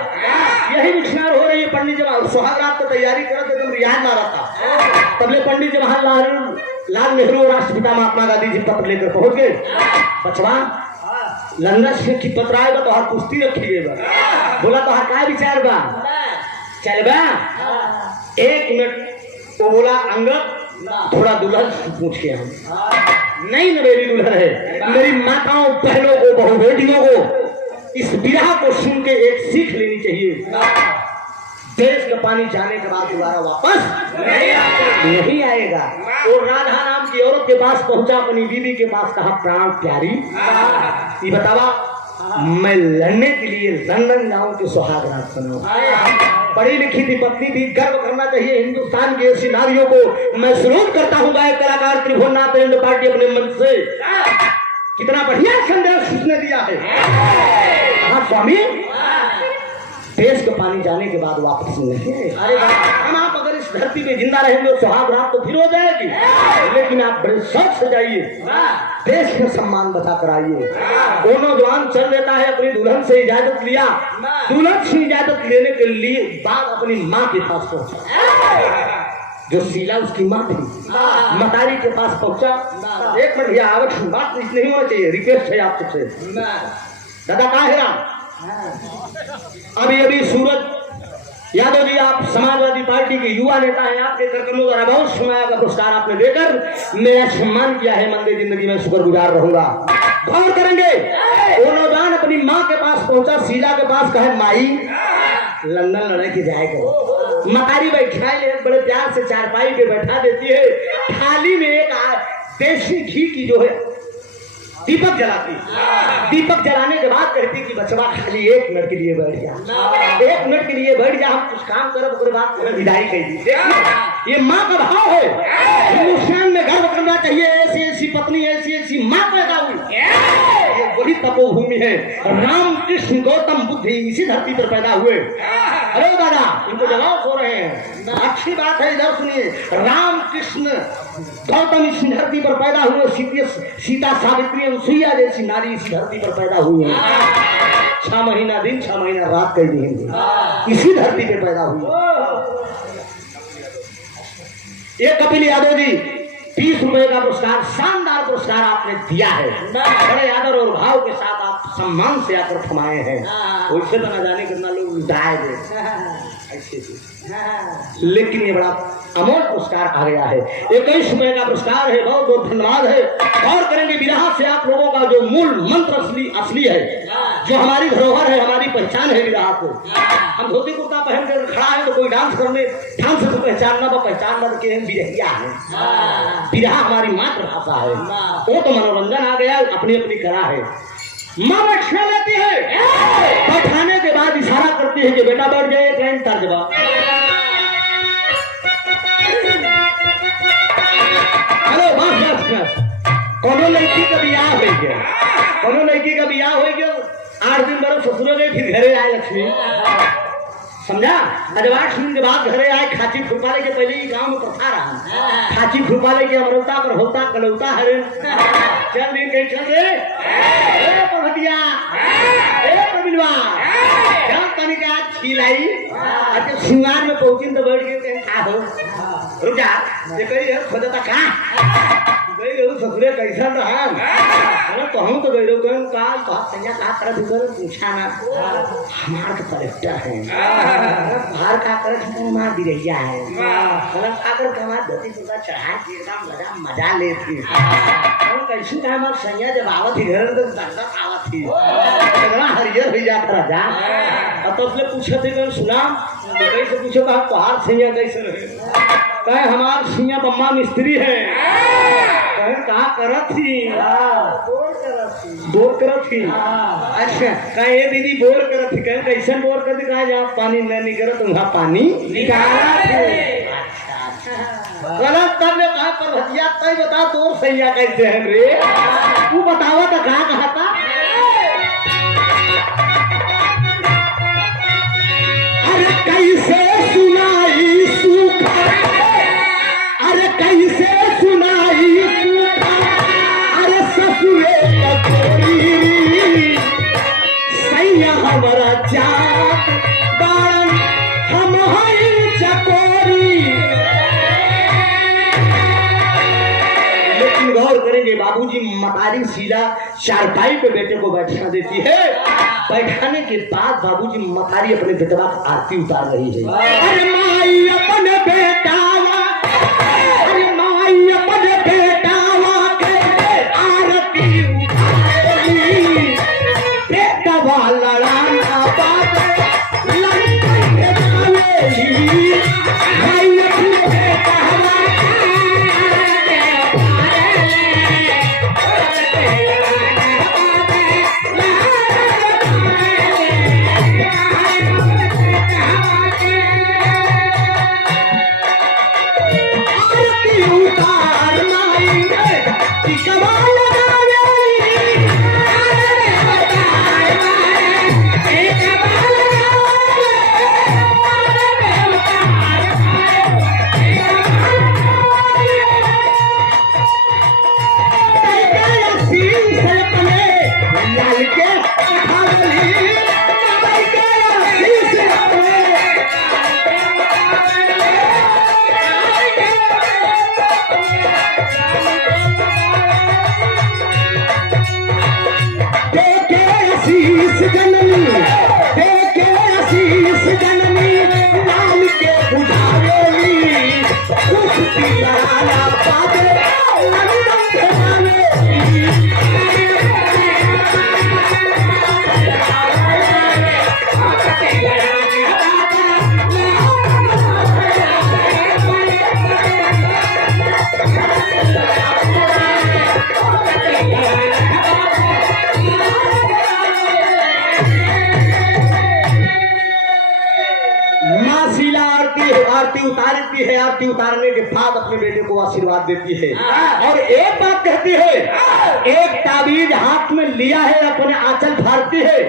यही विचार हो रही है। पंडित जवाहर सुहागरात की तैयारी करते एकदम रियाज ना रहता। तबले पंडित जवाहरलाल नेहरू और राष्ट्रपिता महात्मा गांधी जी पत्र लेकर पहुंच गए। बचवा लंदन से की पत्र आएगा तो हर कुश्ती रखिएगा। बोला तो हर काय विचार बा, चल बा 1 मिनट। वो बोला अंगद थोड़ा दुल्हन पूछ के हम नहीं न मेरी दुल्हन है, मेरी माताओं बहनों को बहु बेटियों को इस विरह को सुन के एक सीख लेनी चाहिए। देश का पानी जाने के बाद दोबारा वापस नहीं आएगा। और राधा नाम की औरत के पास पहुंचा, अपनी बीवी के पास कहा प्राण प्यारी ये बतावा मैं लड़ने के लिए लंदन जाऊं कि सुहाग रात बनाऊं। पढ़ी लिखी थी पत्नी थी, गर्व करना चाहिए हिंदुस्तान की ऐसी नारियों को। मैं सलूट करता हूँ गायक कलाकार त्रिभुवननाथ पार्टी अपने मन से। कितना बढ़िया संदेश उसने दिया है। हाँ स्वामी, देश का पानी जाने के बाद वापस नहीं आएगा। हम आप अगर इस धरती पे जिंदा रहेंगे सुहाग रात तो फिर हो जाएगी, लेकिन आप बड़े शौक से जाइए, देश का सम्मान बचा कर आइए। वो नौजवान चल देता है, अपनी दुल्हन से इजाजत लिया, दुल्हन से इजाजत लेने के लिए बाद अपनी माँ के पास पहुंचा, जो शीला उसकी माँ थी, मतारी के पास पहुंचा। 1 मिनट भैया, आवश्यक बात नहीं होना चाहिए, रिक्वेस्ट है आप सबसे। दादा काहेरा अभी सूरज यादव जी, आप समाजवादी पार्टी के युवा नेता हैं, आपके कार्यक्रमों द्वारा बहुत समय का पुरस्कार आपने देकर मेरा सम्मान किया है। मंदिर जिंदगी में शुक्रगुजार रहूंगा। गौर करेंगे, वो नौजवान अपनी माँ के पास पहुंचा, शीला के पास कहे माई लंदन लड़े के जाएगा। मतारी बैठाई ले, बड़े प्यार से चारपाई पे बैठा देती है। थाली में एक देसी घी की जो है दीपक जलाती। दीपक जलाने के बाद कहती कि बचवा खाली 1 मिनट के लिए बैठ जा, 1 मिनट के लिए बैठ जा, हम कुछ काम करें, उसके बाद तुम्हें विदाई कह दी। ये माँ का भाव है। हिंदुस्तान में गर्व करना चाहिए, ऐसी ऐसी पत्नी, ऐसी ऐसी माँ पैदा हुई। ये वही तपोभूमि है। राम कृष्ण गौतम बुद्ध इसी धरती पर पैदा हुए। अरे दादा, इनको जवाब हो रहे हैं, अच्छी बात है, इधर सुनिए। राम कृष्ण गौतम इसी धरती पर पैदा हुए। सीता सावित्री सुइया जैसी नारी इसी धरती पर पैदा हुई है। 6 महीना दिन 6 महीना रात कह दी इसी धरती पे पैदा हुई। ये कपिल यादव जी 30 रुपए का पुरस्कार, शानदार पुरस्कार आपने दिया है। बड़े आदर और भाव के साथ आप सम्मान से आकर थमाए हैं। वैसे तो न जाने कितना लोग लुटाए गए ऐसे, लेकिन ये बड़ा अमोल पुरस्कार आ गया है। 21 रुपए का पुरस्कार है। बहुत बहुत धन्यवाद है। और करेंगे विरहा से आप लोगों का जो मूल मंत्र असली है, जो हमारी धरोहर है, हमारी पहचान है विरहा को। हम धोती कुर्ता पहन कर खड़ा है तो कोई डांस करने ढंग से तो पहचानना के हम बिरहिया है। विरहा हमारी मातृभाषा है। वो तो मनोरंजन आ गया, अपनी अपनी कला है। माँ बैठा लेती है, बैठाने के बाद इशारा करती है कि बेटा बैठ जाए, एक लाइन तर्जबा। हेलो बस कोनो लड़की का बियाह हो गया, कोनो लड़की का बियाह हो गया, 8 दिन बरस ससुर गए, फिर घरे आए लक्ष्मी, समझा। आज 8 दिन के बाद घरे आए। खाची खुरपाले के पहले ही गांव में प्रथा रहा, खाची खुरपाले के अमरता पर होता कलौता है। चल दिन कहीं चल रे पढ़िया प्रवीणवा पानी का खिलाई। अच्छा सिंगार में पहुंची तो बैठ गए, कहीं खा हो रुक जा, ये कही खोजता का गई ससुरे कैसा रहा। तो हम तो गई कहीं काल का तरफ पूछा ना, हमार का कलेक्टर है, बाहर का कर हमार बिरैया है, हमार धोती कुर्ता चढ़ा के एकदम मजा लेती। कैसी का हमार सैया जब आवत ही घर तो दंगा आवत ही इतना हरियर हो जाता राजा। अब तो उसने पूछा थे सुना, कैसे पूछो कहा तोहार सैया कैसे रहे, कहे हमार सैया बम्मा मिस्त्री है, कहे कहा करत थी बोर करत थी। अच्छा कहे ये दीदी बोर करत थी, कहे कैसे बोर कर दी, कहा जहाँ पानी नहीं निकलत वहाँ पानी निकाला थे। गलत करने कहा पर भजिया तय बता तोर सैया कैसे है रे तू बतावा तो कहा था अरे कैसे सुनाई सूखा अरे कैसे सुनाई सूखा अरे ससुरे सैया हमारा जात बाण हम हई चकोरी लेकिन गौर करेंगे बाबूजी मतारी शीला चारपाई पे बेटे को बैठा देती है बैठाने के बाद बाबूजी मतारी अपने बेटवा की आरती उतार रही है अरे माई अपने बेटावा अरे माई अपने बेटावा के आरती उतारेली बेटवा लड़ाना बात लड़के खावेली माई अपने बेटावा आरती उतारती है आरती उतारने के बाद अपने बेटे को आशीर्वाद देती है और एक बात कहती है एक ताबीज हाथ में लिया है अपने आंचल फाड़ती है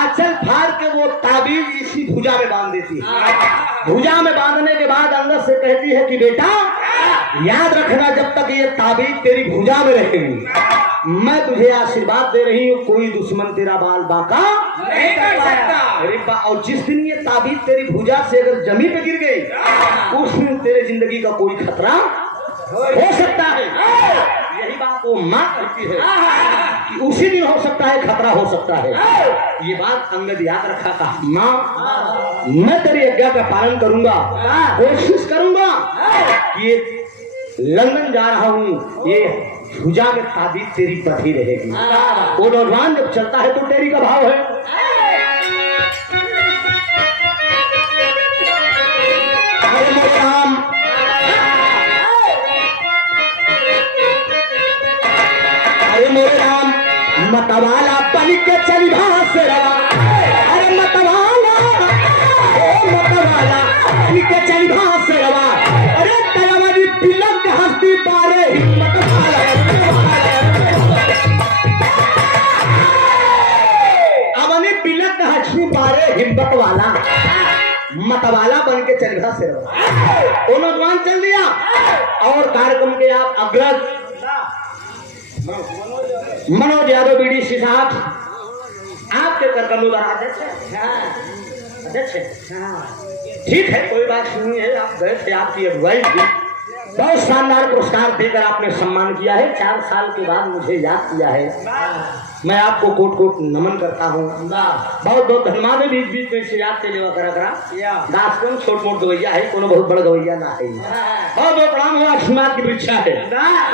आंचल फाड़ के वो ताबीज इसी भुजा में बांध देती है भुजा में बांधने के बाद अंदर से कहती है कि बेटा याद रखना जब तक ये ताबीज तेरी भुजा में रहेगी मैं तुझे आशीर्वाद दे रही हूँ कोई दुश्मन तेरा बाल बाका नहीं कर सकता और जिस दिन ये ताबीज तेरी भुजा से अगर जमीन पे गिर गई उस दिन तेरे जिंदगी का कोई खतरा हो सकता है यही बात वो माँ कहती है कि उसी दिन हो सकता है खतरा हो सकता है ये बात अंगद याद रखा था माँ मैं तेरी आज्ञा का पालन करूंगा कोशिश करूंगा कि लंदन जा रहा हूँ ये भुजा में ताबीज तेरी बधी रहेगी वो नौजवान जब चलता है तो तेरी का भाव है अरे मोरे राम अरे मोरे राम मतवाला बन के चली भास रवा अरे मतवाला ओ मतवाला बन के चली भास रवा अरे तलवारी पिलक हस्ती पारे हिम्मत वाला अवनी पिलक हस्ती पारे हिम्मत वाला मतवाला बन के चल रहा सिर वो नौजवान चल दिया और कार्यक्रम के आप अग्रज मनोज यादव बीडीसी साहब आपके करकमदार अध्यक्ष ठीक है कोई बात नहीं है आप गए थे आपकी अगुवाई थी बहुत शानदार पुरस्कार देकर आपने सम्मान किया है 4 साल के बाद मुझे याद किया है मैं आपको कोट कोट नमन करता हूँ बहुत बहुत धन्यवाद है बीच बीच में से याद के लेवा करा दास को छोट मोट गवैया है कोनो बहुत बड़ा गवैया ना है बहुत बहुत प्रणाम हो आशीर्वाद की परीक्षा है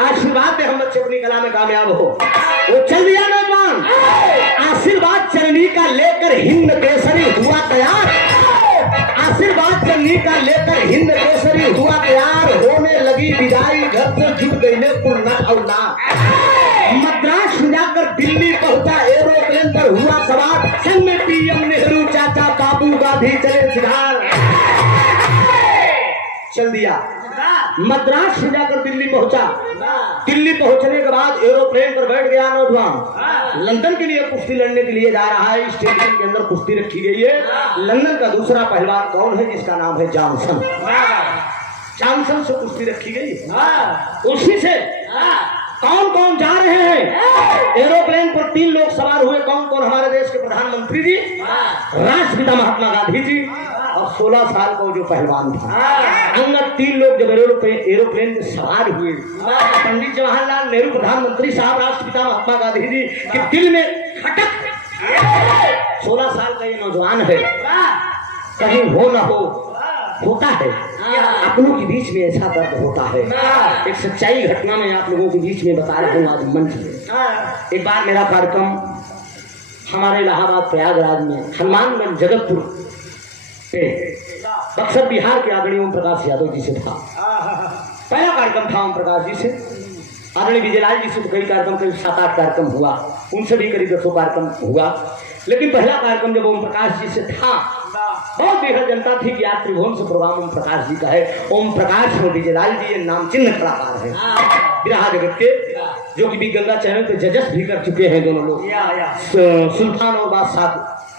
आशीर्वाद दे हम बच्चे अपनी कला में कामयाब हो वो चल दिया नौजवान आशीर्वाद चलनी का लेकर हिंद केसरी हुआ तैयार आशीर्वाद चलनी का लेकर हिंद केसरी हुआ तैयार होने लगी विदाई घर से जुट गई पुरना और ना मद्रास जाकर दिल्ली पहुंचा एरोप्लेन पर हुआ सवार संग में पीएम नेहरू चाचा बाबू गांधी चले सिधार चल दिया मद्रास से जाकर दिल्ली पहुंचा। दिल्ली पहुंचने के बाद एरोप्लेन पर बैठ गया नौजवान। लंदन के लिए कुश्ती लड़ने के लिए जा रहा है। स्टेडियम के अंदर कुश्ती रखी गई है। लंदन का दूसरा पहलवान कौन है? जिसका नाम है जॉनसन। जॉनसन से कुश्ती रखी गई। उसी से कौन कौन जा रहे हैं? एरोप्लेन पर 3 लोग सवार हुए। कौन कौन? हमारे देश के प्रधानमंत्री जी, राष्ट्रपिता महात्मा गांधी जी और 16 साल का जो पहलवान था। अंदर 3 लोग जब एरोप्लेन में सवार हुए, पंडित जवाहरलाल नेहरू प्रधानमंत्री साहब, राष्ट्रपिता महात्मा गांधी जी के दिल में खटक, 16 साल का ये नौजवान है, कहीं हो ना हो, होता है अपनों के बीच में ऐसा दर्द होता है। एक सच्चाई घटना में आप लोगों के बीच में बता रहा हूँ आज मंच में। एक बार मेरा कार्यक्रम हमारे इलाहाबाद प्रयागराज में हनुमानगंज जगतपुर पे बक्सर बिहार के आदरणीय ओम प्रकाश यादव जी से था। पहला कार्यक्रम था ओम प्रकाश जी से। आदरणीय विजयलाल जी से तो कई कार्यक्रम, करीब 7-8 कार्यक्रम हुआ, उनसे भी करीब 10 कार्यक्रम हुआ। लेकिन पहला कार्यक्रम जब ओम प्रकाश जी से था, बहुत बेहद जनता थी कि आज त्रिभुवन से प्रोग्राम ओम प्रकाश जी का है। ओम प्रकाश और विजयलाल जी ये नाम चिन्ह कलाकार है बिरहा जगत के, जो कि भी गंगा चैनल पे जजस भी कर चुके हैं दोनों लोग, सुल्तान और बादशाह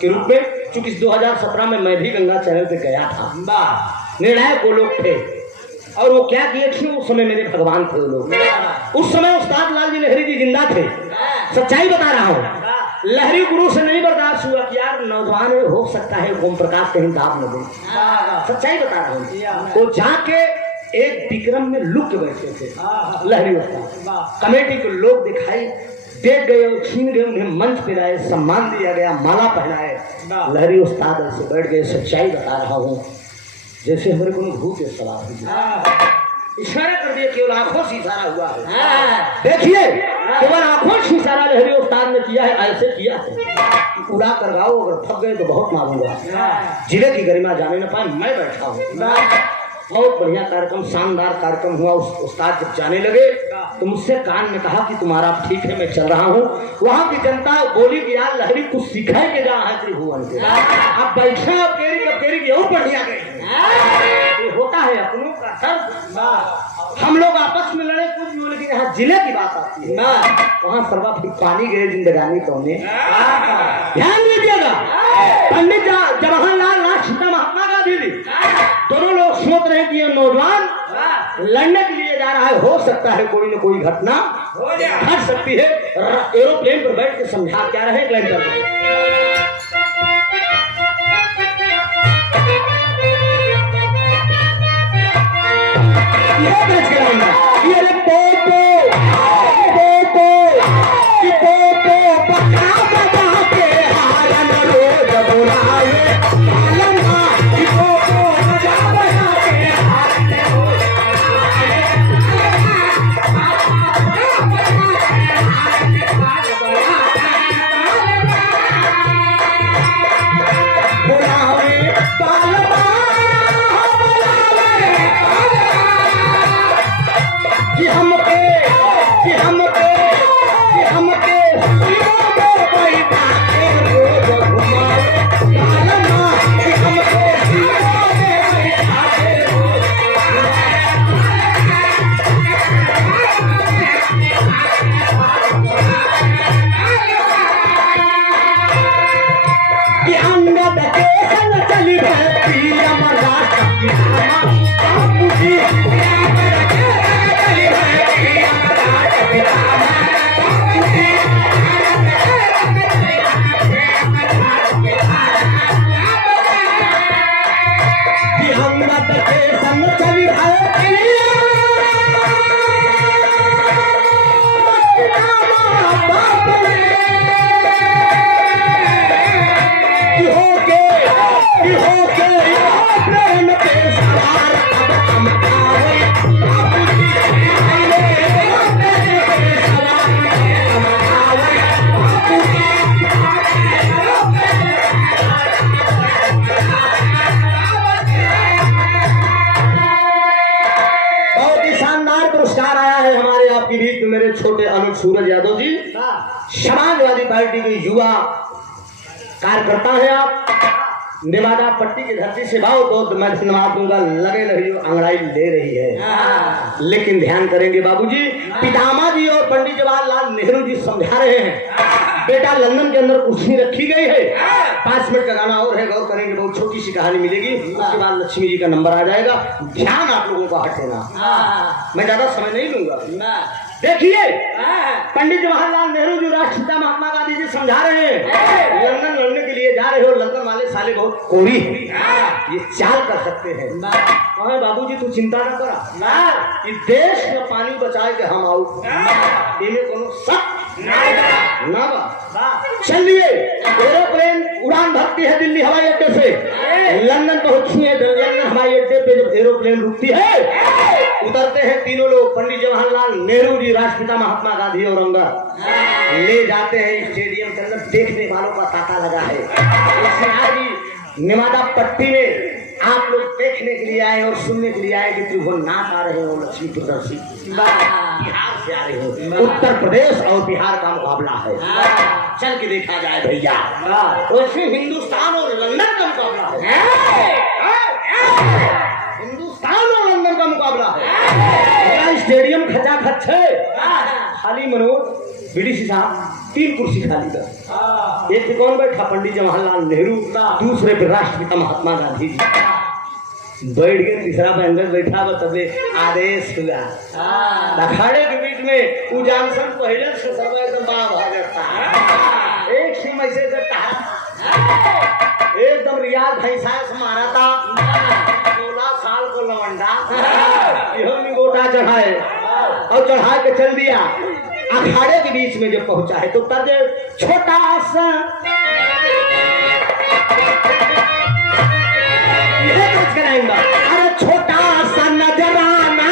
के रूप में। चूंकि 2017 में मैं भी गंगा चैनल पे गया था। निर्णायक वो लोग थे और वो क्या किए थे, उस समय मेरे भगवान थे वो लोग। उस समय उस्ताद लाल जी लहरी जी जिंदा थे। सच्चाई बता रहा हूँ, लहरी गुरु से नहीं बर्दाश्त हुआ कि यार नौजवान में हो सकता है ओम प्रकाश कहीं दाब न दे। सच्चाई बता रहा हूँ। वो जाके एक विक्रम में लुक बैठे थे लहरी उस्ताद। कमेटी के लोग दिखाई देख गए और छीन गए, उन्हें मंच पे लाए, सम्मान दिया गया, माला पहनाए। लहरी उस्ताद ऐसे बैठ गए। सच्चाई बता रहा हूँ, जैसे हमारे को भूत सवार हुई। इशारा कर दिया, केवल आंखों से इशारा हुआ है। देखिए, केवल आंखों से इशारा लहरी उस्ताद ने किया है। ऐसे किया है उड़ा कर गाओ, अगर थक गए तो बहुत मारूंगा। जिले की गरिमा जाने न पाए, मैं बैठा हूँ। बहुत बढ़िया कार्यक्रम, शानदार कार्यक्रम हुआ। उस्ताद जब जाने लगे तो मुझसे कान में कहा कि तुम्हारा ठीक है, मैं चल रहा हूँ। वहाँ की जनता बोली कि यार लहरी कुछ सीखा है कि जहाँ है त्रिभुवन के, अब बैठा केरी की और बढ़िया गई। ये होता है अपनों का दर्द। हम लोग आपस में लड़े कुछ भी, लेकिन यहाँ जिले की बात आती है, वहाँ सर्वा फिर पानी गए जिंदगानी कौने। ध्यान दीजिएगा, पंडित जवाहरलाल राष्ट्रपिता महात्मा गांधी जी दोनों लोग सोच रहे कि ये नौजवान लड़ने के लिए जा रहा है। हो सकता है कोई न कोई घटना घट सकती है। एरोप्लेन पर बैठ के समझा क्या रहे ग्लैंडर सूरज यादव जी, समाजवादी पार्टी के युवा कार्यकर्ता हैं आप। नेवादा पट्टी की धरती से भाव तो मैं धन्यवाद दूंगा, लगे रही अंगड़ाई ले रही है। लेकिन ध्यान करेंगे बाबूजी, पितामह जी और पंडित जवाहरलाल नेहरू जी समझा रहे हैं, बेटा लंदन के अंदर कुर्सी रखी गई है, 5 मिनट का गाना और है, गौर करेंगे, बहुत छोटी सी कहानी मिलेगी, उसके बाद लक्ष्मी जी का नंबर आ जाएगा, ध्यान आप लोगों का हटेना, मैं ज्यादा समय नहीं लूंगा। देखिए पंडित जवाहरलाल नेहरू जी राष्ट्रपिता महात्मा गांधी जी समझा रहे हैं, लंदन लड़ने के लिए जा रहे हो, लंदन वाले साले बहुत कोरी है, ये चाल कर सकते हैं। कहे बाबूजी तू चिंता न करा, कि देश में पानी बचाए के हम आउ, इन्हें कोनो शक ना बा। चलिए एरोप्लेन उड़ान भरती है दिल्ली हवाई अड्डे से, लंदन पहुंची है। लंदन हवाई अड्डे पे जब एरोप्लेन रुकती है, उतरते हैं तीनों लोग, पंडित जवाहरलाल नेहरू जी, राष्ट्रपिता महात्मा गांधी और अंगद, ले जाते हैं स्टेडियम के अंदर। देखने वालों का तांता लगा है, नेवादा पट्टी में आप लोग देखने के लिए आए और सुनने के लिए आए कि त्रिभुवननाथ आ रहे हो, लक्ष्मी प्रदर्शी बिहार से आ रहे हो, उत्तर प्रदेश और बिहार का मुकाबला है, चल के देखा जाए भैया। उसमें हिंदुस्तान और लंदन का मुकाबला है, हिंदुस्तान और लंदन का मुकाबला है। स्टेडियम खचाखच है, खाली मनोज बीडीसी साहब 3 कुर्सी खाली था, एक पे कौन बैठा, पंडित जवाहरलाल नेहरू, दूसरे पे राष्ट्रपिता महात्मा गांधी जी बैठ गए, तीसरा पे अंदर बैठा, तब आदेश हुआ, अखाड़े के बीच में वो जानसन पहले से सब एकदम बाह भागता, एक सिम ऐसे करता, एकदम रियाज भैंसा से मारा था, 16 साल को लवंडा, यह गोटा चढ़ाए और चढ़ा के चल दिया। अखाड़े के बीच में जब पहुंचा है तो तर्ज छोटा सा, अरे छोटा सा नजराना,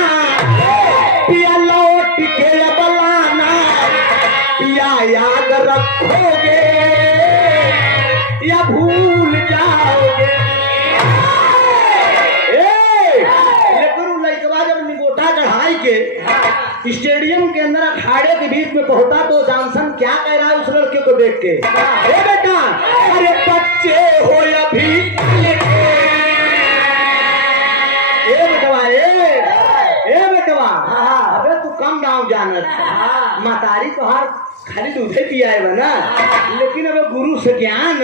पिया लौट के बलाना, या याद रखोगे या भूल जाओगे। लेकिन लड़कवा जब निगोटा चढ़ाई के स्टेडियम के अंदर अखाड़े के बीच में पहुंचा तो जॉनसन क्या कह रहा है उस लड़के को देख के, ए बेटा, अरे बच्चे हो अभी, ए बेटवा, ए बेटवा, अबे तू कम गाँव जानत, मतारी तो हर खाली दूधे पिया है ना, लेकिन अब गुरु से ज्ञान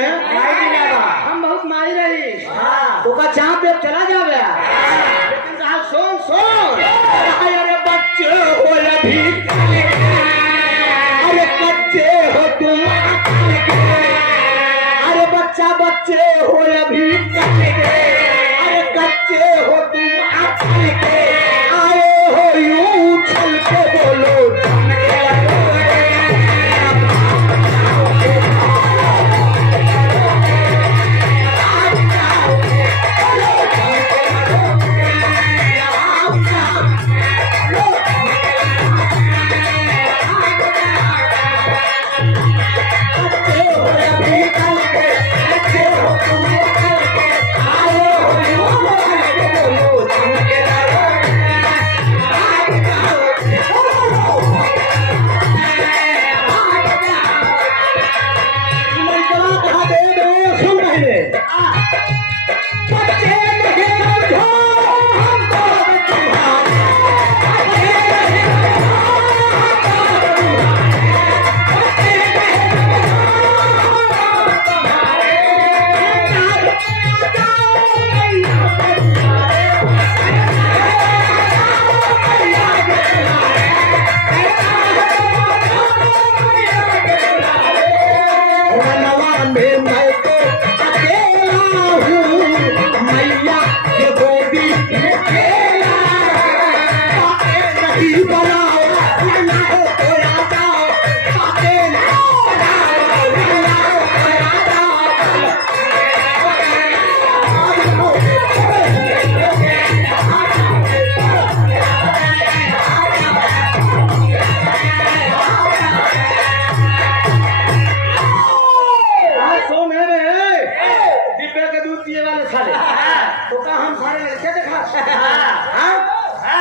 हम बहुत मारी रही, तो का चाँप देव चला जावे, लेकिन कहा सोन सोन, अरे बच्चे हो अभी, अरे बच्चे हो तुम, अरे बच्चा बच्चे हो अभी, अरे बच्चे हो तुम, आए हो यूं चल के बोलो,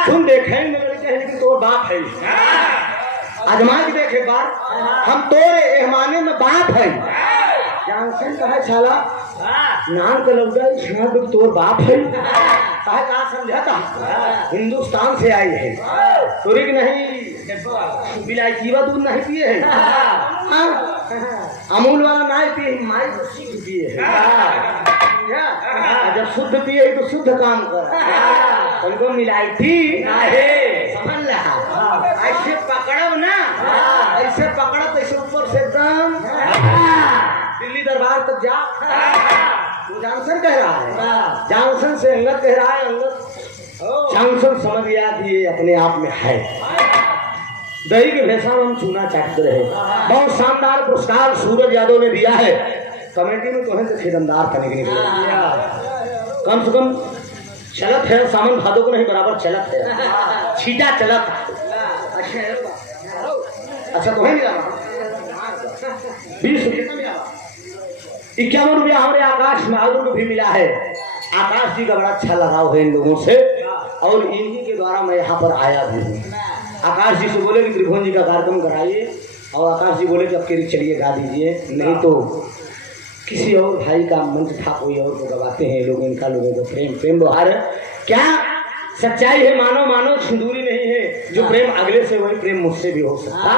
तुम देखे लेकिन तोर बाप है, आजमा के देख एक बार, हम तोरे एहमाने में बाप है। जानसन कहे साला नान का लौटा यहाँ तो तोर बाप है काहे कहा समझा था हिंदुस्तान से आई है तोरी की नहीं बिलायतीवा दूध नहीं पिए है अमूल वाला नहीं पिए माई तो शुद्ध पिए है जब शुद्ध पिए तो शुद्ध काम कर उनको मिलायती समझ रहा ऐसे पकड़ब ना ऐसे पकड़ब ऐसे ऊपर से एकदम दिल्ली दरबार तक जा वो जॉनसन कह रहा है जॉनसन से अंगद कह रहा है अंगद जॉनसन समझ गया कि ये अपने आप में है दही के भैंसा हम चूना चाटते रहे बहुत शानदार पुरस्कार सूरज यादव ने दिया है कमेटी में तो है खिदमदार करने के लिए कम से कम चलत है सामान भादों को नहीं बराबर चलत है छीटा चलत अच्छा तो है नहीं 20 रुपये 51 रुपया हमारे आकाश माहौल को भी मिला है आकाश जी का बड़ा अच्छा लगाव है इन लोगों से और इन्हीं के द्वारा मैं यहाँ पर आया भी हूँ आकाश जी से बोले कि त्रिभुवन जी का कार्यक्रम कराइए और आकाश जी बोले कि अब के चलिए गा दीजिए नहीं तो किसी और भाई का मंच था कोई और को गवाते हैं लोग इनका लोगों को प्रेम प्रेम व्यवहार है क्या सच्चाई है मानो मानो सिंदूरी नहीं है जो प्रेम अगले से वही प्रेम मुझसे भी हो सकता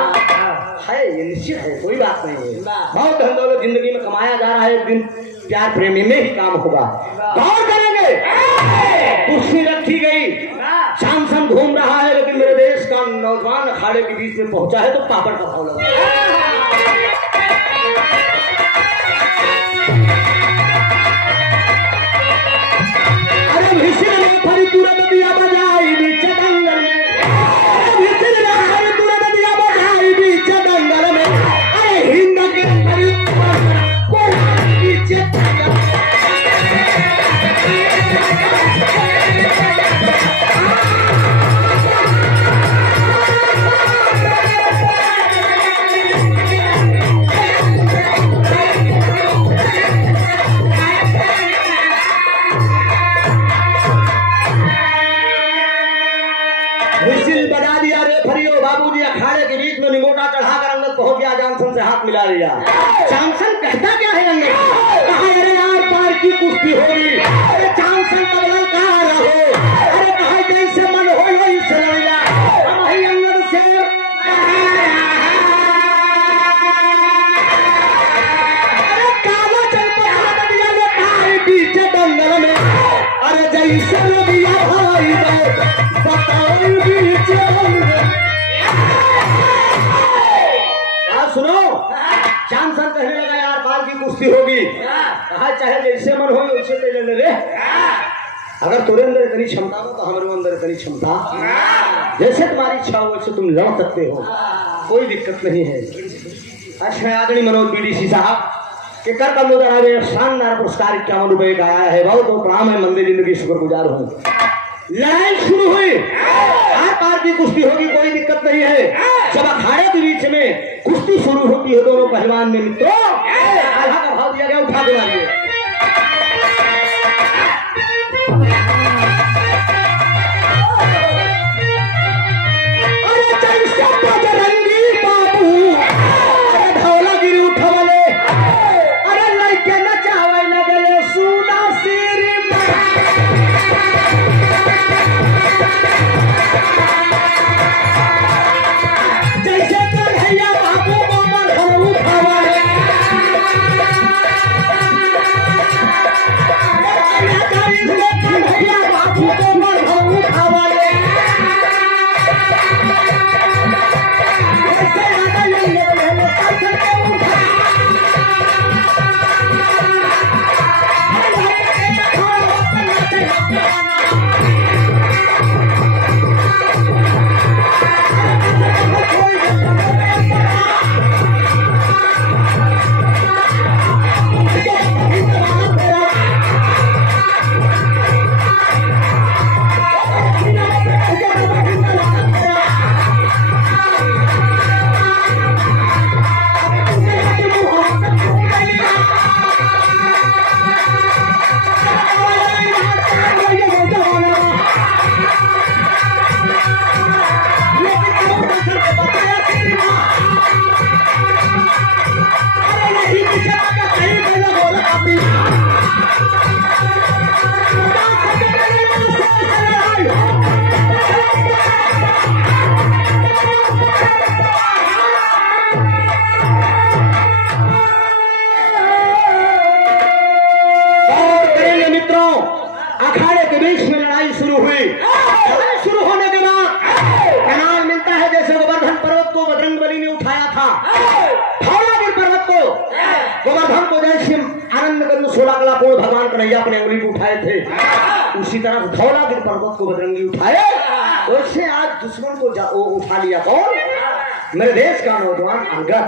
है ये निश्चित है कोई बात नहीं है बहुत धन दौलत जिंदगी में कमाया जा रहा है एक दिन प्यार प्रेमी में ही काम होगा गौर करेंगे कुर्सी रखी गई शाम घूम रहा है लेकिन मेरे देश का नौजवान अखाड़े के बीच में पहुंचा है तो पापड़ का भाव लगा मिला लिया चांसन कहता क्या है अंदर कहा अरे यार पार की कुश्ती हो रही अरे चांसन का बदल कहा रहो अरे कहा जैसे मन हो वैसे लड़ जा वही अंदर से अरे काला चल पड़ा दिया ने कहा पीछे दंगल में अरे जैसे लगिया भाई बताओ पीछे सुनो चांसन कहने लगा यार बाल की कुश्ती होगी कहा चाहे जैसे मन हो वैसे ले ले रे अगर तुम्हारे अंदर इतनी क्षमता हो तो हमारे अंदर इतनी क्षमता जैसे तुम्हारी इच्छा हो वैसे तुम लड़ सकते हो कोई दिक्कत नहीं है अच्छा आदरणीय मनोज बीडीसी साहब के कर कमोदर शानदार पुरस्कार 51 रुपए का आया है बहुत बहुत प्रणाम है मंदिर जिंदगी शुक्रगुजार हूँ लड़ाई शुरू हुई हर पार की कुश्ती होगी कोई दिक्कत नहीं है जब अखाड़े के बीच में कुश्ती शुरू होती है दोनों पहलवान में मित्रों आधा का भाव दिया गया उठा के मारिए अरे जैसे बजरंगी बाबू अरे धौलागिरी उठवले अरे लइके नचावे लगले सुना सिरी जैसे भैया अपने उंगली को उठाए थे, उसी तरह धौलागिरी पर्वत को बजरंगी उठाए, वैसे आज दुश्मन को उठा लिया। कौन? मेरे देश का नौजवान अंगद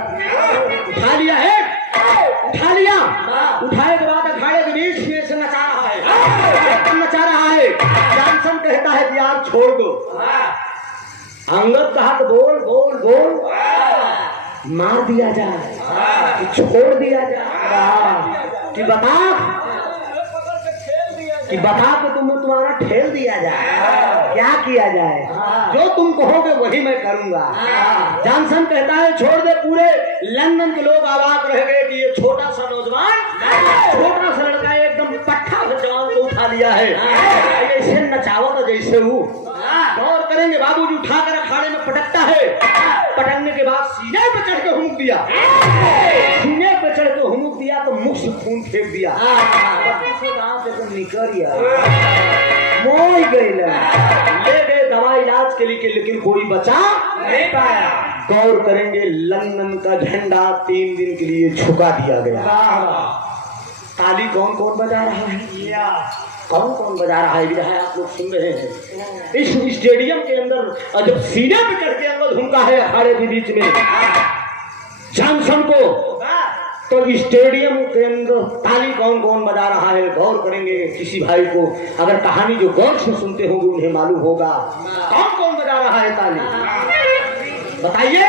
उठा लिया है, उठा लिया। उठाए के बाद अखाड़े के बीच में से नचा रहा है, नचा रहा है। जानसन कहता है कि यार छोड़ दो। अंगद कहा तो बोल बोल बोल, मार दिया जाए कि छोड़ दिया जाए, कि बता कि तुम्हारा ठेल दिया जाए, क्या किया जाए? जो तुम कहोगे वही मैं करूंगा। जॉनसन कहता है छोड़ दे। पूरे लंदन के लोग अवाक रह गए कि ये छोटा सा नौजवान, छोटा सा लड़का एकदम पट्टा जवान को उठा लिया है, ऐसे नचावत जैसे वो। गौर करेंगे बाबूजी उठाकर अखाड़े में पटकता है, पटकने के बाद सीने पे चढ़ के हुमुक दिया, सीने पे चढ़ के हुमुक दिया तो मुख से खून फेंक दिया, निकल मोई गई, ले गए दवाई इलाज के लिए, लेकिन कोई बचा नहीं पाया। गौर करेंगे लंदन का झंडा 3 दिन के लिए झुका दिया गया। ताली कौन कौन बजा रहा है? कौन कौन बजा रहा है? विधायक आप लोग सुन रहे हैं। इस स्टेडियम के अंदर जब सीने पे चढ़ के अंदर झुमका है अखाड़े के बीच में जॉनसन को, तो स्टेडियम के अंदर ताली कौन कौन बजा रहा है? गौर करेंगे। किसी भाई को अगर कहानी जो गौर से सुनते होंगे उन्हें मालूम होगा कौन कौन बजा रहा है ताली, बताइए।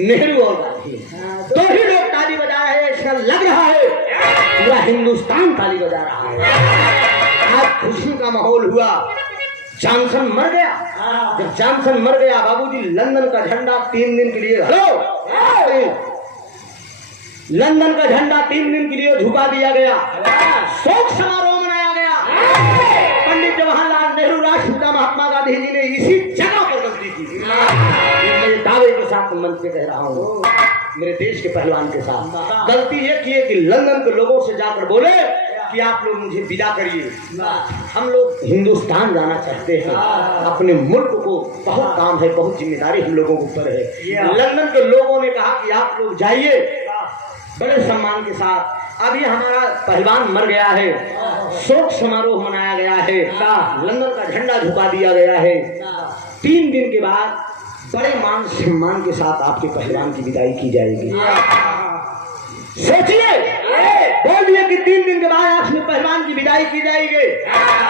नेहरू और गांधी, दो ही लोग ताली बजा रहे हैं। ऐसा लग रहा है पूरा हिंदुस्तान ताली बजा रहा है। आज खुशी का माहौल हुआ। जॉनसन मर गया। जब जॉनसन मर गया बाबूजी लंदन का झंडा 3 दिन के लिए, हेलो, लंदन का झंडा 3 दिन के लिए झुका दिया गया। शोक समारोह मनाया गया। पंडित जवाहरलाल नेहरू, राष्ट्रपिता महात्मा गांधी जी ने इसी जगह पर गलती की। मैं दावे के साथ मंच पे कह रहा हूँ, मेरे देश के पहलवान के साथ गलती ये की है कि लंदन के लोगों से जाकर बोले कि आप लोग मुझे विदा करिए, हम लोग हिंदुस्तान जाना चाहते हैं, अपने मुल्क को बहुत काम है, बहुत जिम्मेदारी हम लोगों के ऊपर है। लंदन के लोगों ने कहा कि आप लोग जाइए बड़े सम्मान के साथ। अभी हमारा पहलवान मर गया है, शोक समारोह मनाया गया है, लंदन का झंडा झुका दिया गया है। 3 दिन के बाद बड़े मान सम्मान के साथ आपके पहलवान की विदाई की जाएगी। सोचिए, बोल दिए कि 3 दिन के बाद आपने पहलवान की विदाई की जाएगी।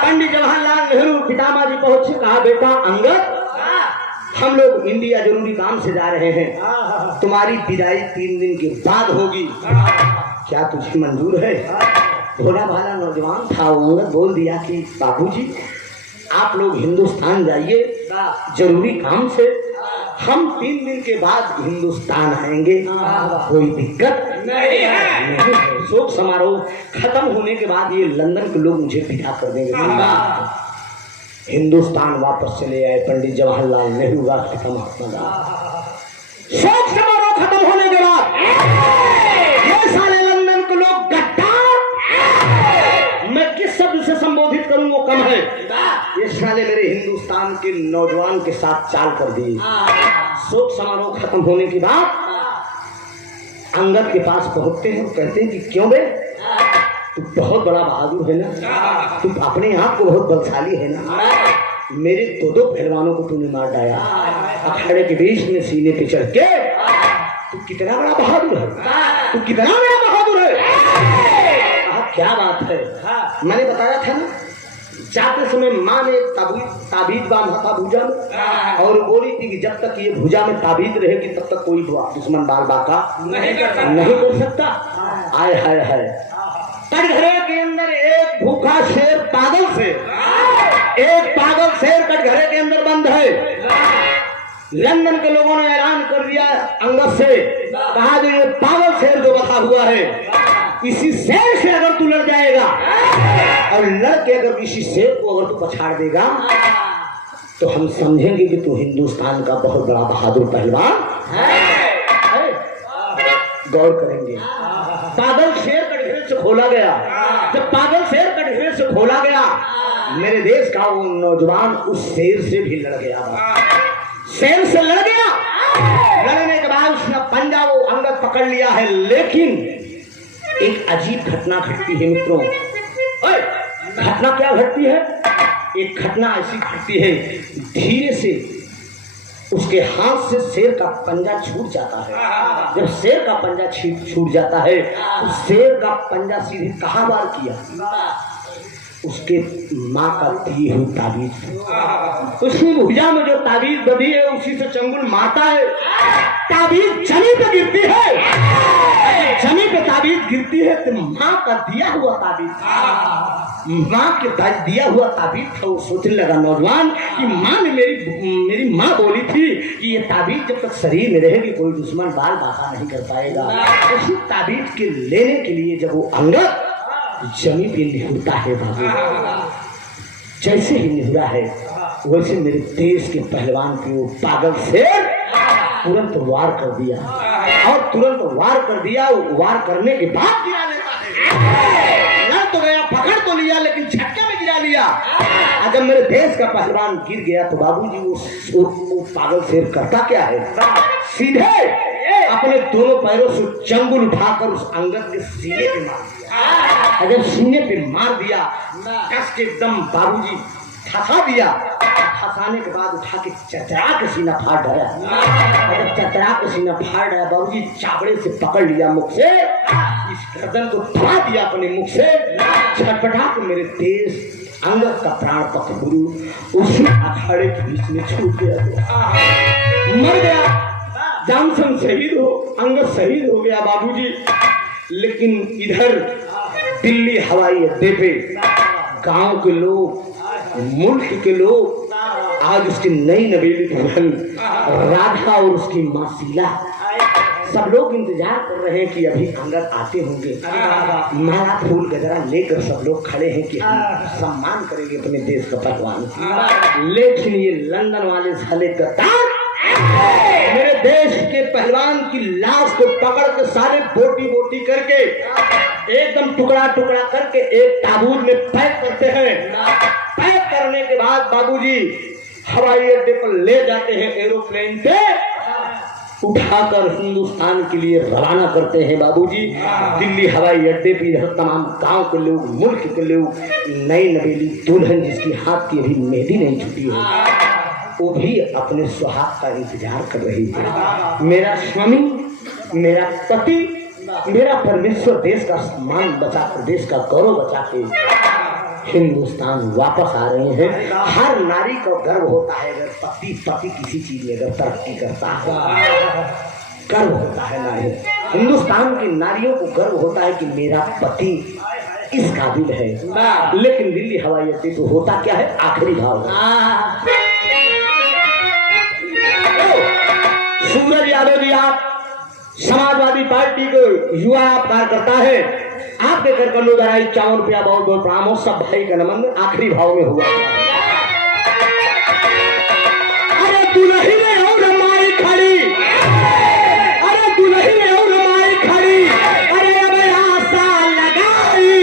पंडित जवाहरलाल नेहरू पितामह जी पहुंचे, कहा बेटा अंगद, हम लोग इंडिया जरूरी काम से जा रहे हैं, तुम्हारी विदाई 3 दिन के बाद होगी, क्या तुझे मंजूर है? भोला भाला नौजवान था, अंगद बोल दिया कि बाबूजी आप लोग हिंदुस्तान जाइए जरूरी काम से, हम 3 दिन के बाद हिंदुस्तान आएंगे, कोई दिक्कत नहीं है। शोक समारोह खत्म होने के बाद ये लंदन के लोग मुझे विदा कर देंगे। हिंदुस्तान वापस चले आए पंडित जवाहरलाल नेहरू, राष्ट्रपिता महात्मा गांधी। शोक समारोह खत्म होने के बाद ये साले लंदन के लोग गद्दार, मैं किस शब्द से संबोधित करूं वो कम है, ये साले मेरे हिंदुस्तान के नौजवान के साथ चाल कर दी। शोक समारोह खत्म होने के बाद अंगद के पास पहुंचते हैं, कहते हैं कि क्यों बे, तू बहुत बड़ा बहादुर है ना, तू अपने आप को बहुत बलशाली है ना, मेरे 2 पहलवानों को तूने मार डाला अखाड़े के बीच में सीने पे चढ़ के, तू कितना बड़ा बहादुर है, तू कितना बड़ा बहादुर है। क्या बात है, मैंने बताया था ना, जाते समय माँ ने ताबीज बांधा था भुजा में और बोली थी कि जब तक ये भुजा में ताबीज रहेगी तब तक कोई दुश्मन बाल बाका नहीं कर सकता। आय हाय हाय, कटघरे के अंदर एक भूखा शेर पागल से, एक पागल शेर कटघरे के अंदर बंद है। लंदन के लोगों ने ऐलान कर दिया अंगद से, कहा जो ये पागल शेर जो बसा हुआ है, इसी शेर से अगर तू लड़ जाएगा और लड़के अगर किसी शेर को अगर तू पछाड़ देगा तो हम समझेंगे कि तू हिंदुस्तान का बहुत बड़ा बहादुर पहलवान है। गौर करेंगे, पागल शेर कटघरे से खोला गया। जब पागल शेर कटघरे से खोला गया, मेरे देश का वो नौजवान उस शेर से भी लड़ गया, शेर से लड़ गया। लड़ने के बाद उसने पंजा वो अंगद पकड़ लिया है, लेकिन एक अजीब घटना घटती है मित्रों। घटना क्या घटती है? एक घटना ऐसी घटती है, धीरे से उसके हाथ से शेर का पंजा छूट जाता है। जब शेर का पंजा छूट जाता है तो शेर का पंजा सीधे कहाँ वार किया? उसके माँ का दी हुई ताबीज, उसकी भुजा में जो ताबीज बंधी है उसी से चंगुल मारता है। ताबीज जमीन पे गिरती है, जमीन पे ताबीज गिरती है तो माँ का दिया हुआ ताबीज, माँ के दिया हुआ ताबीज था। वो सोचने लगा नौजवान कि माँ ने मेरी माँ बोली थी कि ये ताबीज जब तक शरीर में रहेगी कोई दुश्मन बाल बाका नहीं कर पाएगा। उसी ताबीज के लेने के लिए जब वो अंगद जमीन पे निहुरता है बाबू, जैसे ही निहुरा है वैसे मेरे देश के पहलवान के वो पागल शेर तुरंत वार कर दिया, और तुरंत वार कर दिया। वार करने के बाद गिरा लेता है, लड़ तो गया, पकड़ तो लिया, लेकिन झटके में गिरा लिया। जब मेरे देश का पहलवान गिर गया तो बाबूजी वो पागल शेर करता क्या है? सीधे अपने दोनों पैरों से चंगुल उठाकर उस अंगद के सीने पे मार दिया। जब सीने पे मार दिया कस के एकदम बाबूजी फंसा दिया। फंसाने के बाद उठा के चचरा के सीना फाड़ डाला। जब चचरा के सीना फाड़ डाला बाबूजी चाबड़े से पकड़ लिया मुख से, इस गर्दन को दबा दिया अपने मुख से। छटपटा के मेरे देश अंगद का प्राण पक्ष गुरु उसी अखाड़े के बीच में छूट गया, मर गया। जानसन शहीद हो, अंगद शहीद हो गया बाबूजी। लेकिन इधर दिल्ली हवाई अड्डे पे गांव के लोग, मुल्क के लोग आज उसकी नई नवेली दुल्हन राधा और उसकी माँ शीला, सब लोग इंतजार कर रहे हैं कि अभी अंगद आते होंगे। माला फूल गजरा लेकर सब लोग खड़े हैं कि हम सम्मान करेंगे अपने देश का पहलवान। लेकिन ये लंदन वाले साले गद्दार मेरे देश के पहलवान की लाश को पकड़ के सारे बोटी बोटी करके एकदम टुकड़ा टुकड़ा करके एक ताबूत में पैक करते हैं। पैक करने के बाद बाबूजी हवाई अड्डे पर ले जाते हैं, एरोप्लेन पे उठाकर हिंदुस्तान के लिए रवाना करते हैं बाबूजी। दिल्ली हवाई अड्डे पर तमाम गांव के लोग, मुल्क के लोग, नई नवेली दुल्हन जिसकी हाथ की अभी मेहंदी नहीं छुटी है वो भी अपने सुहाग का इंतजार कर रही है। मेरा स्वामी, मेरा पति, मेरा परमेश्वर देश का सम्मान बचाकर, देश का गौरव बचा के हिंदुस्तान वापस आ रहे हैं। हर नारी को गर्व होता है अगर पति किसी चीज में अगर तरक्की करता है, गर्व होता है नारी। हिंदुस्तान की नारियों को गर्व होता है कि मेरा पति इस काबिल है। लेकिन दिल्ली हवाई अड्डे तो होता क्या है? आखिरी भाव। सूरज यादव जी, आप समाजवादी पार्टी को युवा कार्यकर्ता है, आपके घर कल्लू दराई 54 रुपया बहुत बहुत प्रणाम हो। सब भाई का नमन आखिरी भाव में हुआ। अरे दुल्ही ने और हमारी खड़ी, अरे दुल्ही ने और हमारी खड़ी, अरे अब आशा लगाई,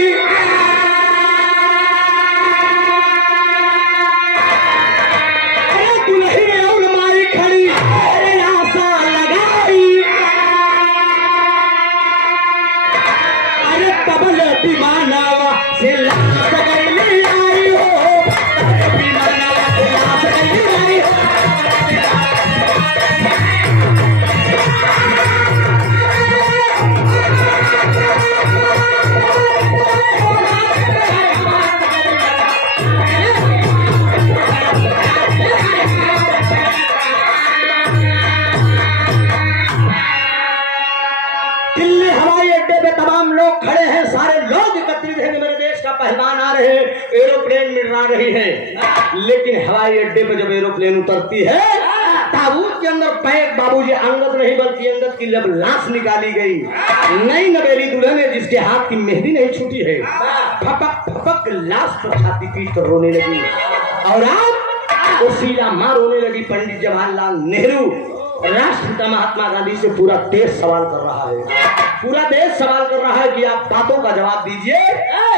अरे दुल्ही ने और हमारी खड़ी, अरे आशा लगाई, अरे तबल दीवानावा से लाश गई आई हो, दीवानावा से लाश गई आई हो। दिल्ली हवाई अड्डे पे तमाम लोग खड़े हैं, सारे लोग एकत्रित हैं कि मेरे देश का पहलवान आ रहे हैं, एरोप्लेन मिला रही है। लेकिन हवाई अड्डे पे जब एरोप्लेन उतरती है ताबूत के अंदर पैक बाबूजी अंगद नहीं बल्कि अंगद की जब लाश निकाली गई, नई नवेली दुल्हन है जिसके हाथ की मेहंदी नहीं छूटी है, फपक फपक लाश पर छाती पीट कर रोने लगी। और आप वो शीला माँ रोने लगी। पंडित जवाहरलाल नेहरू, राष्ट्रपिता महात्मा गांधी से पूरा देश सवाल कर रहा है, पूरा देश सवाल कर रहा है कि आप बातों का जवाब दीजिए।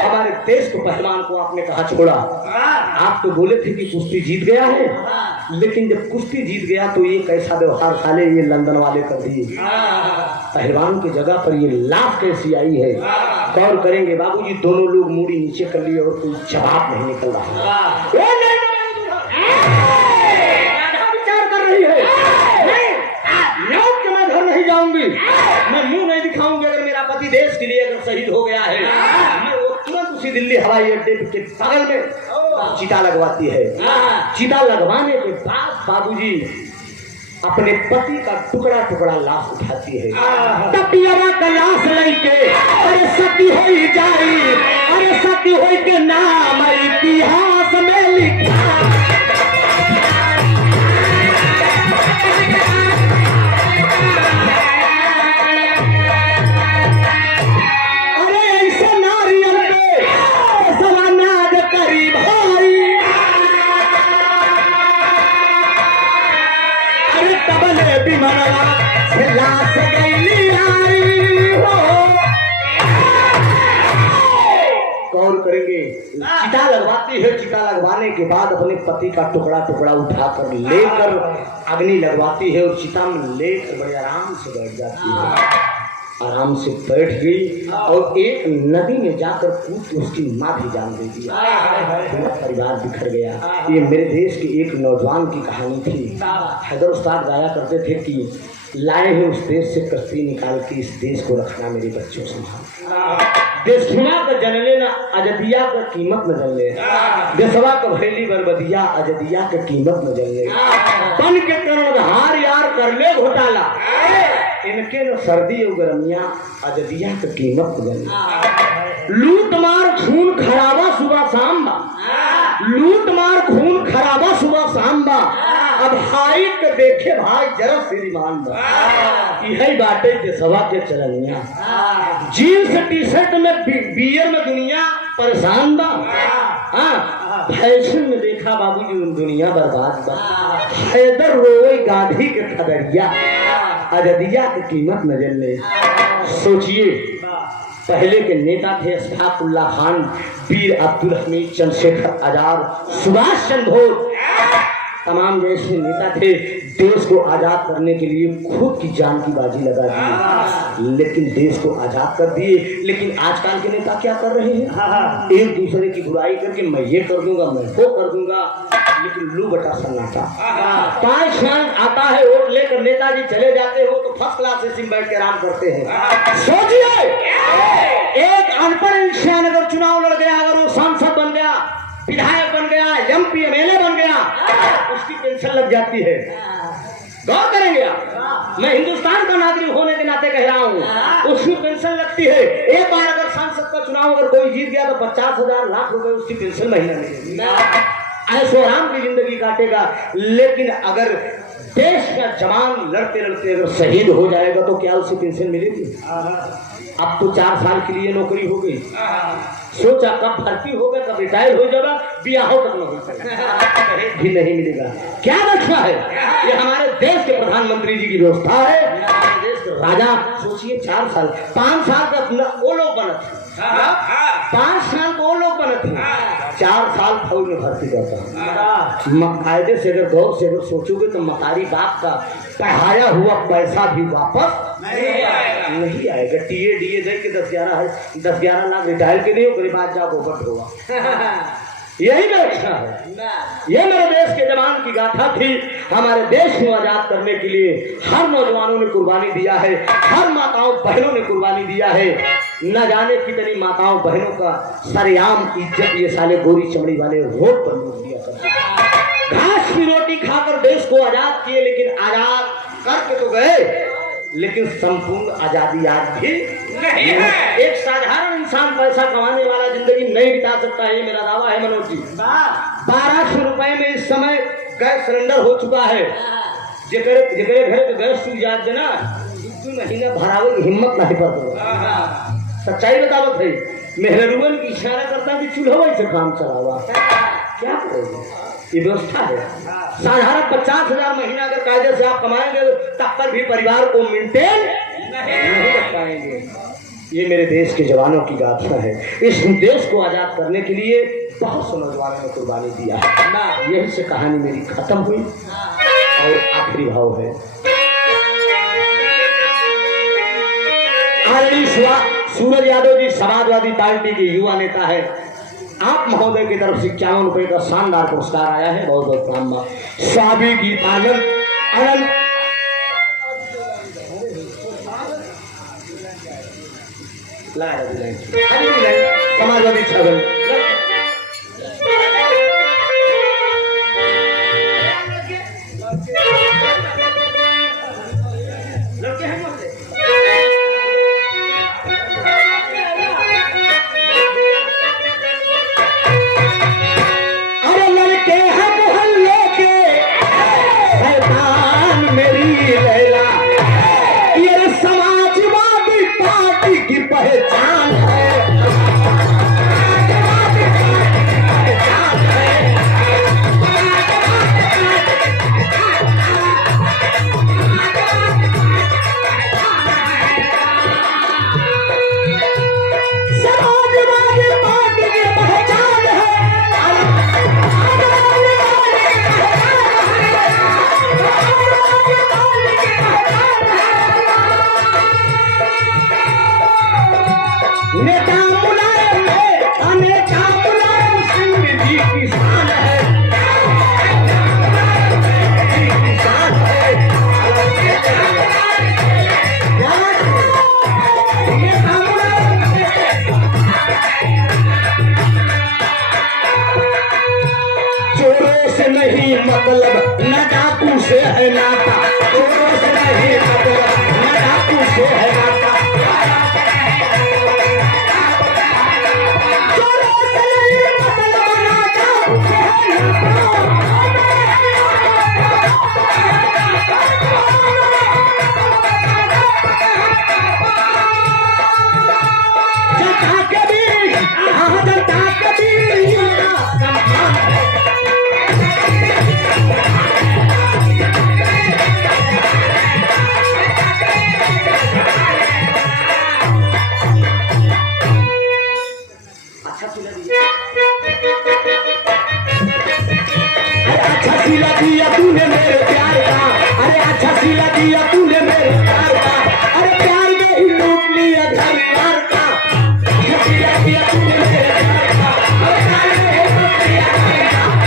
हमारे देश को पहलवान को आपने कहा छोड़ा, आप तो बोले थे कि कुश्ती जीत गया है, लेकिन जब कुश्ती जीत गया तो ये कैसा व्यवहार साले ये लंदन वाले कर दिए। पहलवान की जगह पर ये लाश कैसी आई है? गौर करेंगे बाबूजी, दोनों लोग मूड़ी नीचे कर लिए और कोई जवाब नहीं निकल रहा। विचार कर रही है, मैं घर नहीं जाऊंगी, मैं मुंह नहीं दिखाऊंगी। अगर मेरा पति देश के लिए अगर शहीद हो गया है, मैं वो तुरंत उसी दिल्ली हवाई अड्डे के बगल में चिता लगवाती है। चिता लगवाने के बाद बाबूजी अपने पति का टुकड़ा टुकड़ा लाश उठाती है। तपियरा का लाश लेके अरे सती हो जाई, अरे सती हो के नाम इतिहास में लिखा। अरे ऐसे नारियल पे सवानाद करी भाई, अरे तबले बिमला से लाश गई आई हो। गौर करेंगे, चिता लगवाती है। चिता लगवाने के बाद अपने पति का टुकड़ा टुकड़ा उठाकर लेकर अग्नि लगवाती है और चिता में लेकर बड़े आराम से बैठ जाती है। आराम से बैठ गई और एक नदी में जाकर कूद उसकी माँ भी जान दे दिया। पूरा परिवार बिखर गया। ये मेरे देश के एक नौजवान की कहानी थी। हैदर उस्ताद गाया करते थे कि लाए हैं उस देश से कश्ती निकाल के इस देश को रखना मेरे बच्चों संभाल। देशवा का जनले न अजदिया का कीमत न जनले, देशवा का भैली बरबदिया अजदिया का कीमत न जनले। बन के कर्णधार यार कर ले घोटाला, इनके न सर्दी और गर्मिया अजदिया का कीमत न जनले। लूट मार खून खराबा सुबह शाम बा, लूट मार खून खराबा सुबह शाम बा। अब हाई के देखे भाई जरा श्रीमान बा, यही बाटे देशवा के चलनिया। जीन्स टी शर्ट में बियर में दुनिया परेशान बा। फैशन में देखा बाबूजी दुनिया बर्बाद बा। हैदर रोए गांधी के खदरिया अजदिया की कीमत नजर ले। सोचिए, पहले के नेता थे अशफाकुल्ला खान, वीर अब्दुल हमीद, चंद्रशेखर आजाद, सुभाष चंद्र बोस, तमाम जैसे नेता थे। देश को आजाद करने के लिए खुद की जान की बाजी लगा दी, लेकिन देश को आजाद कर दिए। लेकिन आजकल के नेता क्या कर रहे हैं? एक दूसरे की बुराई करके मैं ये कर दूंगा, मैं वो कर दूंगा, लेकिन लू बटा सन्नाटा। 5 साल आता है वोट लेकर नेताजी चले जाते हो तो फर्स्ट क्लास एसी में बैठ के आराम करते हैं। सोचिए, एक अनपढ़ इंसान अगर चुनाव लड़ गया, अगर वो सांसद बन गया, विधायक बन गया, एमपी एमएलए बन गया, उसकी पेंशन लग जाती है। गौर करेंगे आप, मैं हिंदुस्तान का नागरिक होने के नाते कह रहा हूँ, उसकी पेंशन लगती है। एक बार अगर सांसद का चुनाव अगर कोई जीत गया तो 50,000 लाख रुपए उसकी पेंशन महीना मिलेगी। ऐसो आराम की जिंदगी काटेगा। लेकिन अगर देश का जवान लड़ते लड़ते अगर शहीद हो जाएगा तो क्या उसे पेंशन मिलेगी? अब तो 4 साल के लिए नौकरी हो गई, सोचा कब भर्ती होगा, कब रिटायर हो जाएगा, ब्याह तक न हो भी नहीं मिलेगा। क्या रखा है? ये हमारे देश के प्रधानमंत्री जी की व्यवस्था है। हमारे देश के राजा सोचिए 4 साल 5 साल तक वो लोग बने थे, 5 साल को वो लोग बने थे, 4 साल फौज में भर्ती करता। कायदे से अगर गौर से अगर सोचोगे तो मकारी बाप का पढ़ाया हुआ पैसा भी वापस नहीं आएगा। टीए डीए दे के 10-11 लाख रिटायर के लिए ओकरे बाद जाओ गोबट होगा। यही व्यवस्था है। ये मेरे देश के जवान की गाथा थी। हमारे देश को आजाद करने के लिए हर नौजवानों ने कुर्बानी दिया है, हर माताओं बहनों ने कुर्बानी दिया है। न जाने कितनी माताओं बहनों का सरेआम इज्जत ये साले गोरी चमड़ी वाले रोड पर लूट दिया करते। घास की रोटी खाकर देश को आजाद किए, लेकिन आजाद करके तो गए, लेकिन संपूर्ण आजादी आज भी नहीं है। एक साधारण इंसान पैसा कमाने वाला जिंदगी नहीं बिता सकता है, मेरा दावा है मनोज जी। 1200 रुपए में इस समय गैस सिलेंडर हो चुका है। जेकरे घर के गैस चूक जात देना 2 महीना भरावे की हिम्मत नहीं पड़ता। सच्चाई बतावत है। मेहरुवन की इशारा करता कि चूल्हा से काम चलावा, क्या करोगे? ये व्यवस्था है। साधारण 50,000 महीना अगर कायदे से आप कमाएंगे तब तक भी परिवार को मेंटेन नहीं रख पाएंगे। ये मेरे देश के जवानों की गाथा है। इस देश को आजाद करने के लिए बहुत से नौजवानों ने कुर्बानी दिया है। यही से कहानी मेरी खत्म हुई और आखिरी भाव है। सूरज यादव जी समाजवादी पार्टी के युवा नेता है। आप महोदय की तरफ से 51 रुपए का शानदार पुरस्कार आया है, बहुत बहुत प्रणाम। स्वामी गीतानंद आनंद समाजवादी छगन मतलब न डाकू से है नाता, चोरों से नहीं मतलब न डाकू से है नाता, चोरों से नहीं मतलब न डाकू से है जनता के बीच जनता के बीच सिला दिया तूने मेरे प्यार का, अरे अच्छा सिला दिया तूने मेरे प्यार का, अरे प्यार में ही लूट लिया घर यार का, अच्छा सिला दिया तूने मेरे प्यार का, अरे प्यार में ही लूट लिया घर यार का।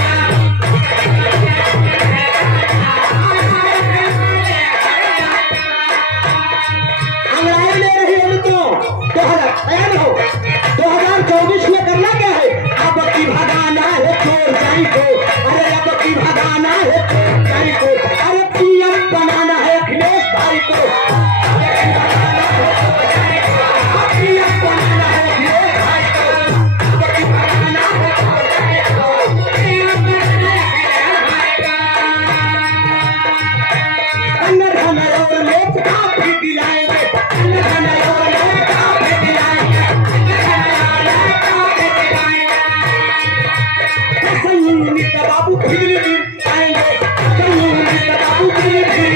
अंग्रेजी ले रही है तो तैयार हो 2024 में करना क्या है, अब की भगाना है चोर जाई को, अरे अब की भगाना है चोर जाई को, अरे पीएम बनाना है अखिलेश भाई को, पीएम बनाना है अखिलेश भाई को, अब की भगाना है चोर जाई को, पीएम बनाना है अखिलेश भाई को। और लोग काफी दिलाएंगे, और लोग काफी दिलाएंगे, बाबू बिजली बिल आएंगे, बाबू बिजली बिल,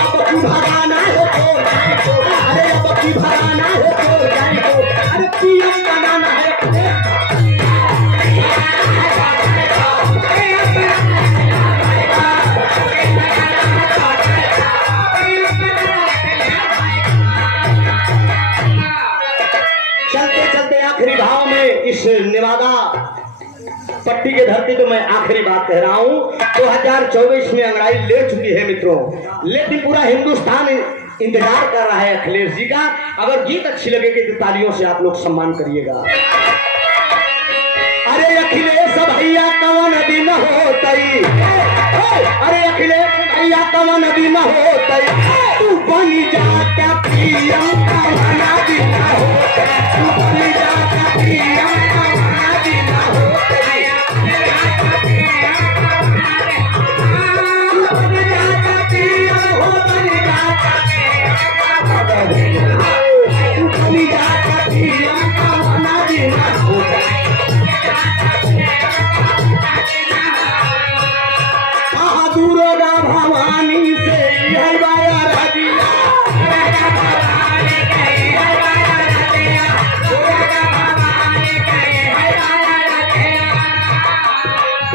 अब की भगाना है चोर जाई को, अरे अब की भगाना है चोर जाई को, अरे पीएम बनाना है चलते चलते आखिरी भाव में इस नेवादा पट्टी के धरती पे मैं आखिरी बात कह रहा हूँ। 2024 में अंग्रेजी ले चुकी है मित्रों, लेकिन पूरा हिंदुस्तान इंतजार कर रहा है अखिलेश जी का। अगर गीत अच्छी लगेगी तो तालियों से आप लोग सम्मान करिएगा। अरे अखिलेश भैया कवन दिन होतई, अरे अखिलेश भैया कवन दिन होतई, तू बनी जाता पीएम कवन दिन होतई, तू बनी जाता पीएम कवन दिन होतई, तू बनी जाता पीएम हो बनी जाता, तू बनी जाता पीएम कवन दिन होतई। दुर्गा भवानी से हरवाया रजिया,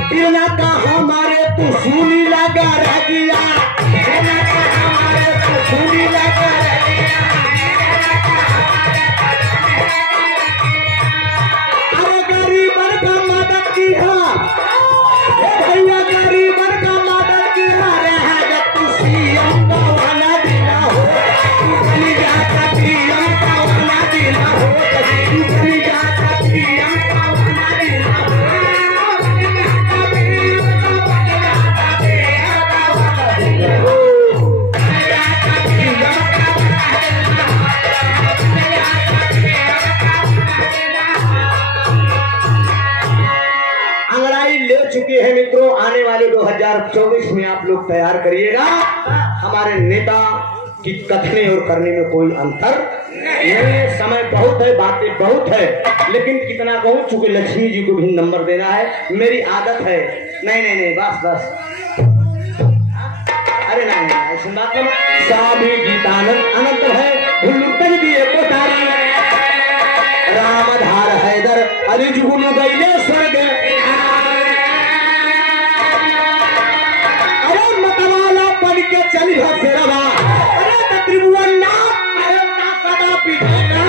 बिना का हमारे तू सुनी लगा रजिया, बिना का हमारे सुनी लगा अरे गरीबन का मदद की भैया गरीबन का मदद की रहे तू सीएम का वाला देना हो तू चली जाता पीएम का वाला देना हो तू चली जाता पीएम का वाला देना हो अंगड़ाई ले चुके हैं मित्रों। आने वाले 2024 में आप लोग तैयार करिएगा। हमारे नेता की कथने और करने में कोई अंतर नहीं। समय बहुत है, बातें बहुत है, लेकिन कितना कहूँ चूंकि लक्ष्मी जी को भी नंबर देना है, मेरी आदत है। नहीं नहीं नहीं, बस बस, अरे नहीं ऐसी बात नहीं। स्वामी गीतानंद अनंत है भुल्लुकन की एक कोठारी रामधार हैदर अली जुगुलू गईले स्वर्ग। अरे मतवाला पढ़ के चली हो सेरवा अरे त्रिभुवन नाथ अरे ना सदा पीछे ना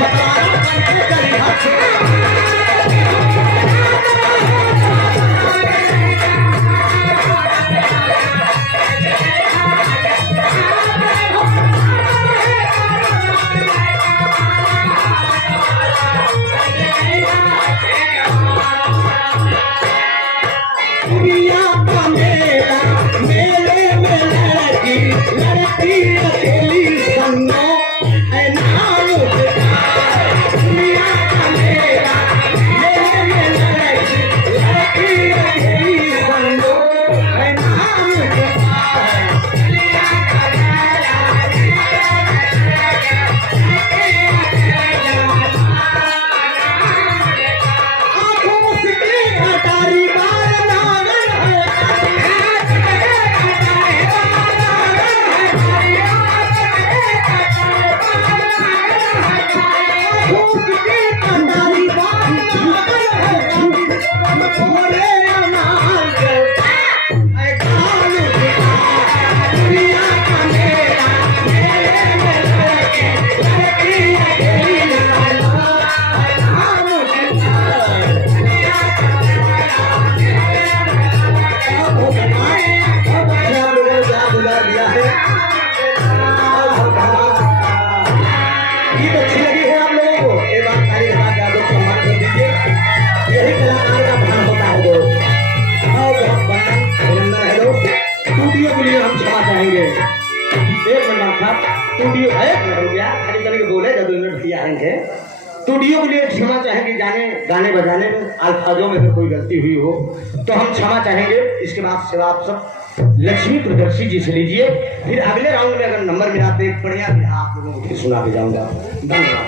मतवाला पढ़ के चली हो सेरवा। स्टूडियो के लिए क्षमा चाहेंगे, गाने बजाने में अल्फाजों में कोई गलती हुई हो तो हम क्षमा चाहेंगे। इसके बाद सेवा आप सब लक्ष्मी प्रियदर्शी जी से लीजिए, फिर अगले राउंड में अगर नंबर मिलाते बढ़िया आप लोगों को फिर सुना के जाऊंगा। धन्यवाद।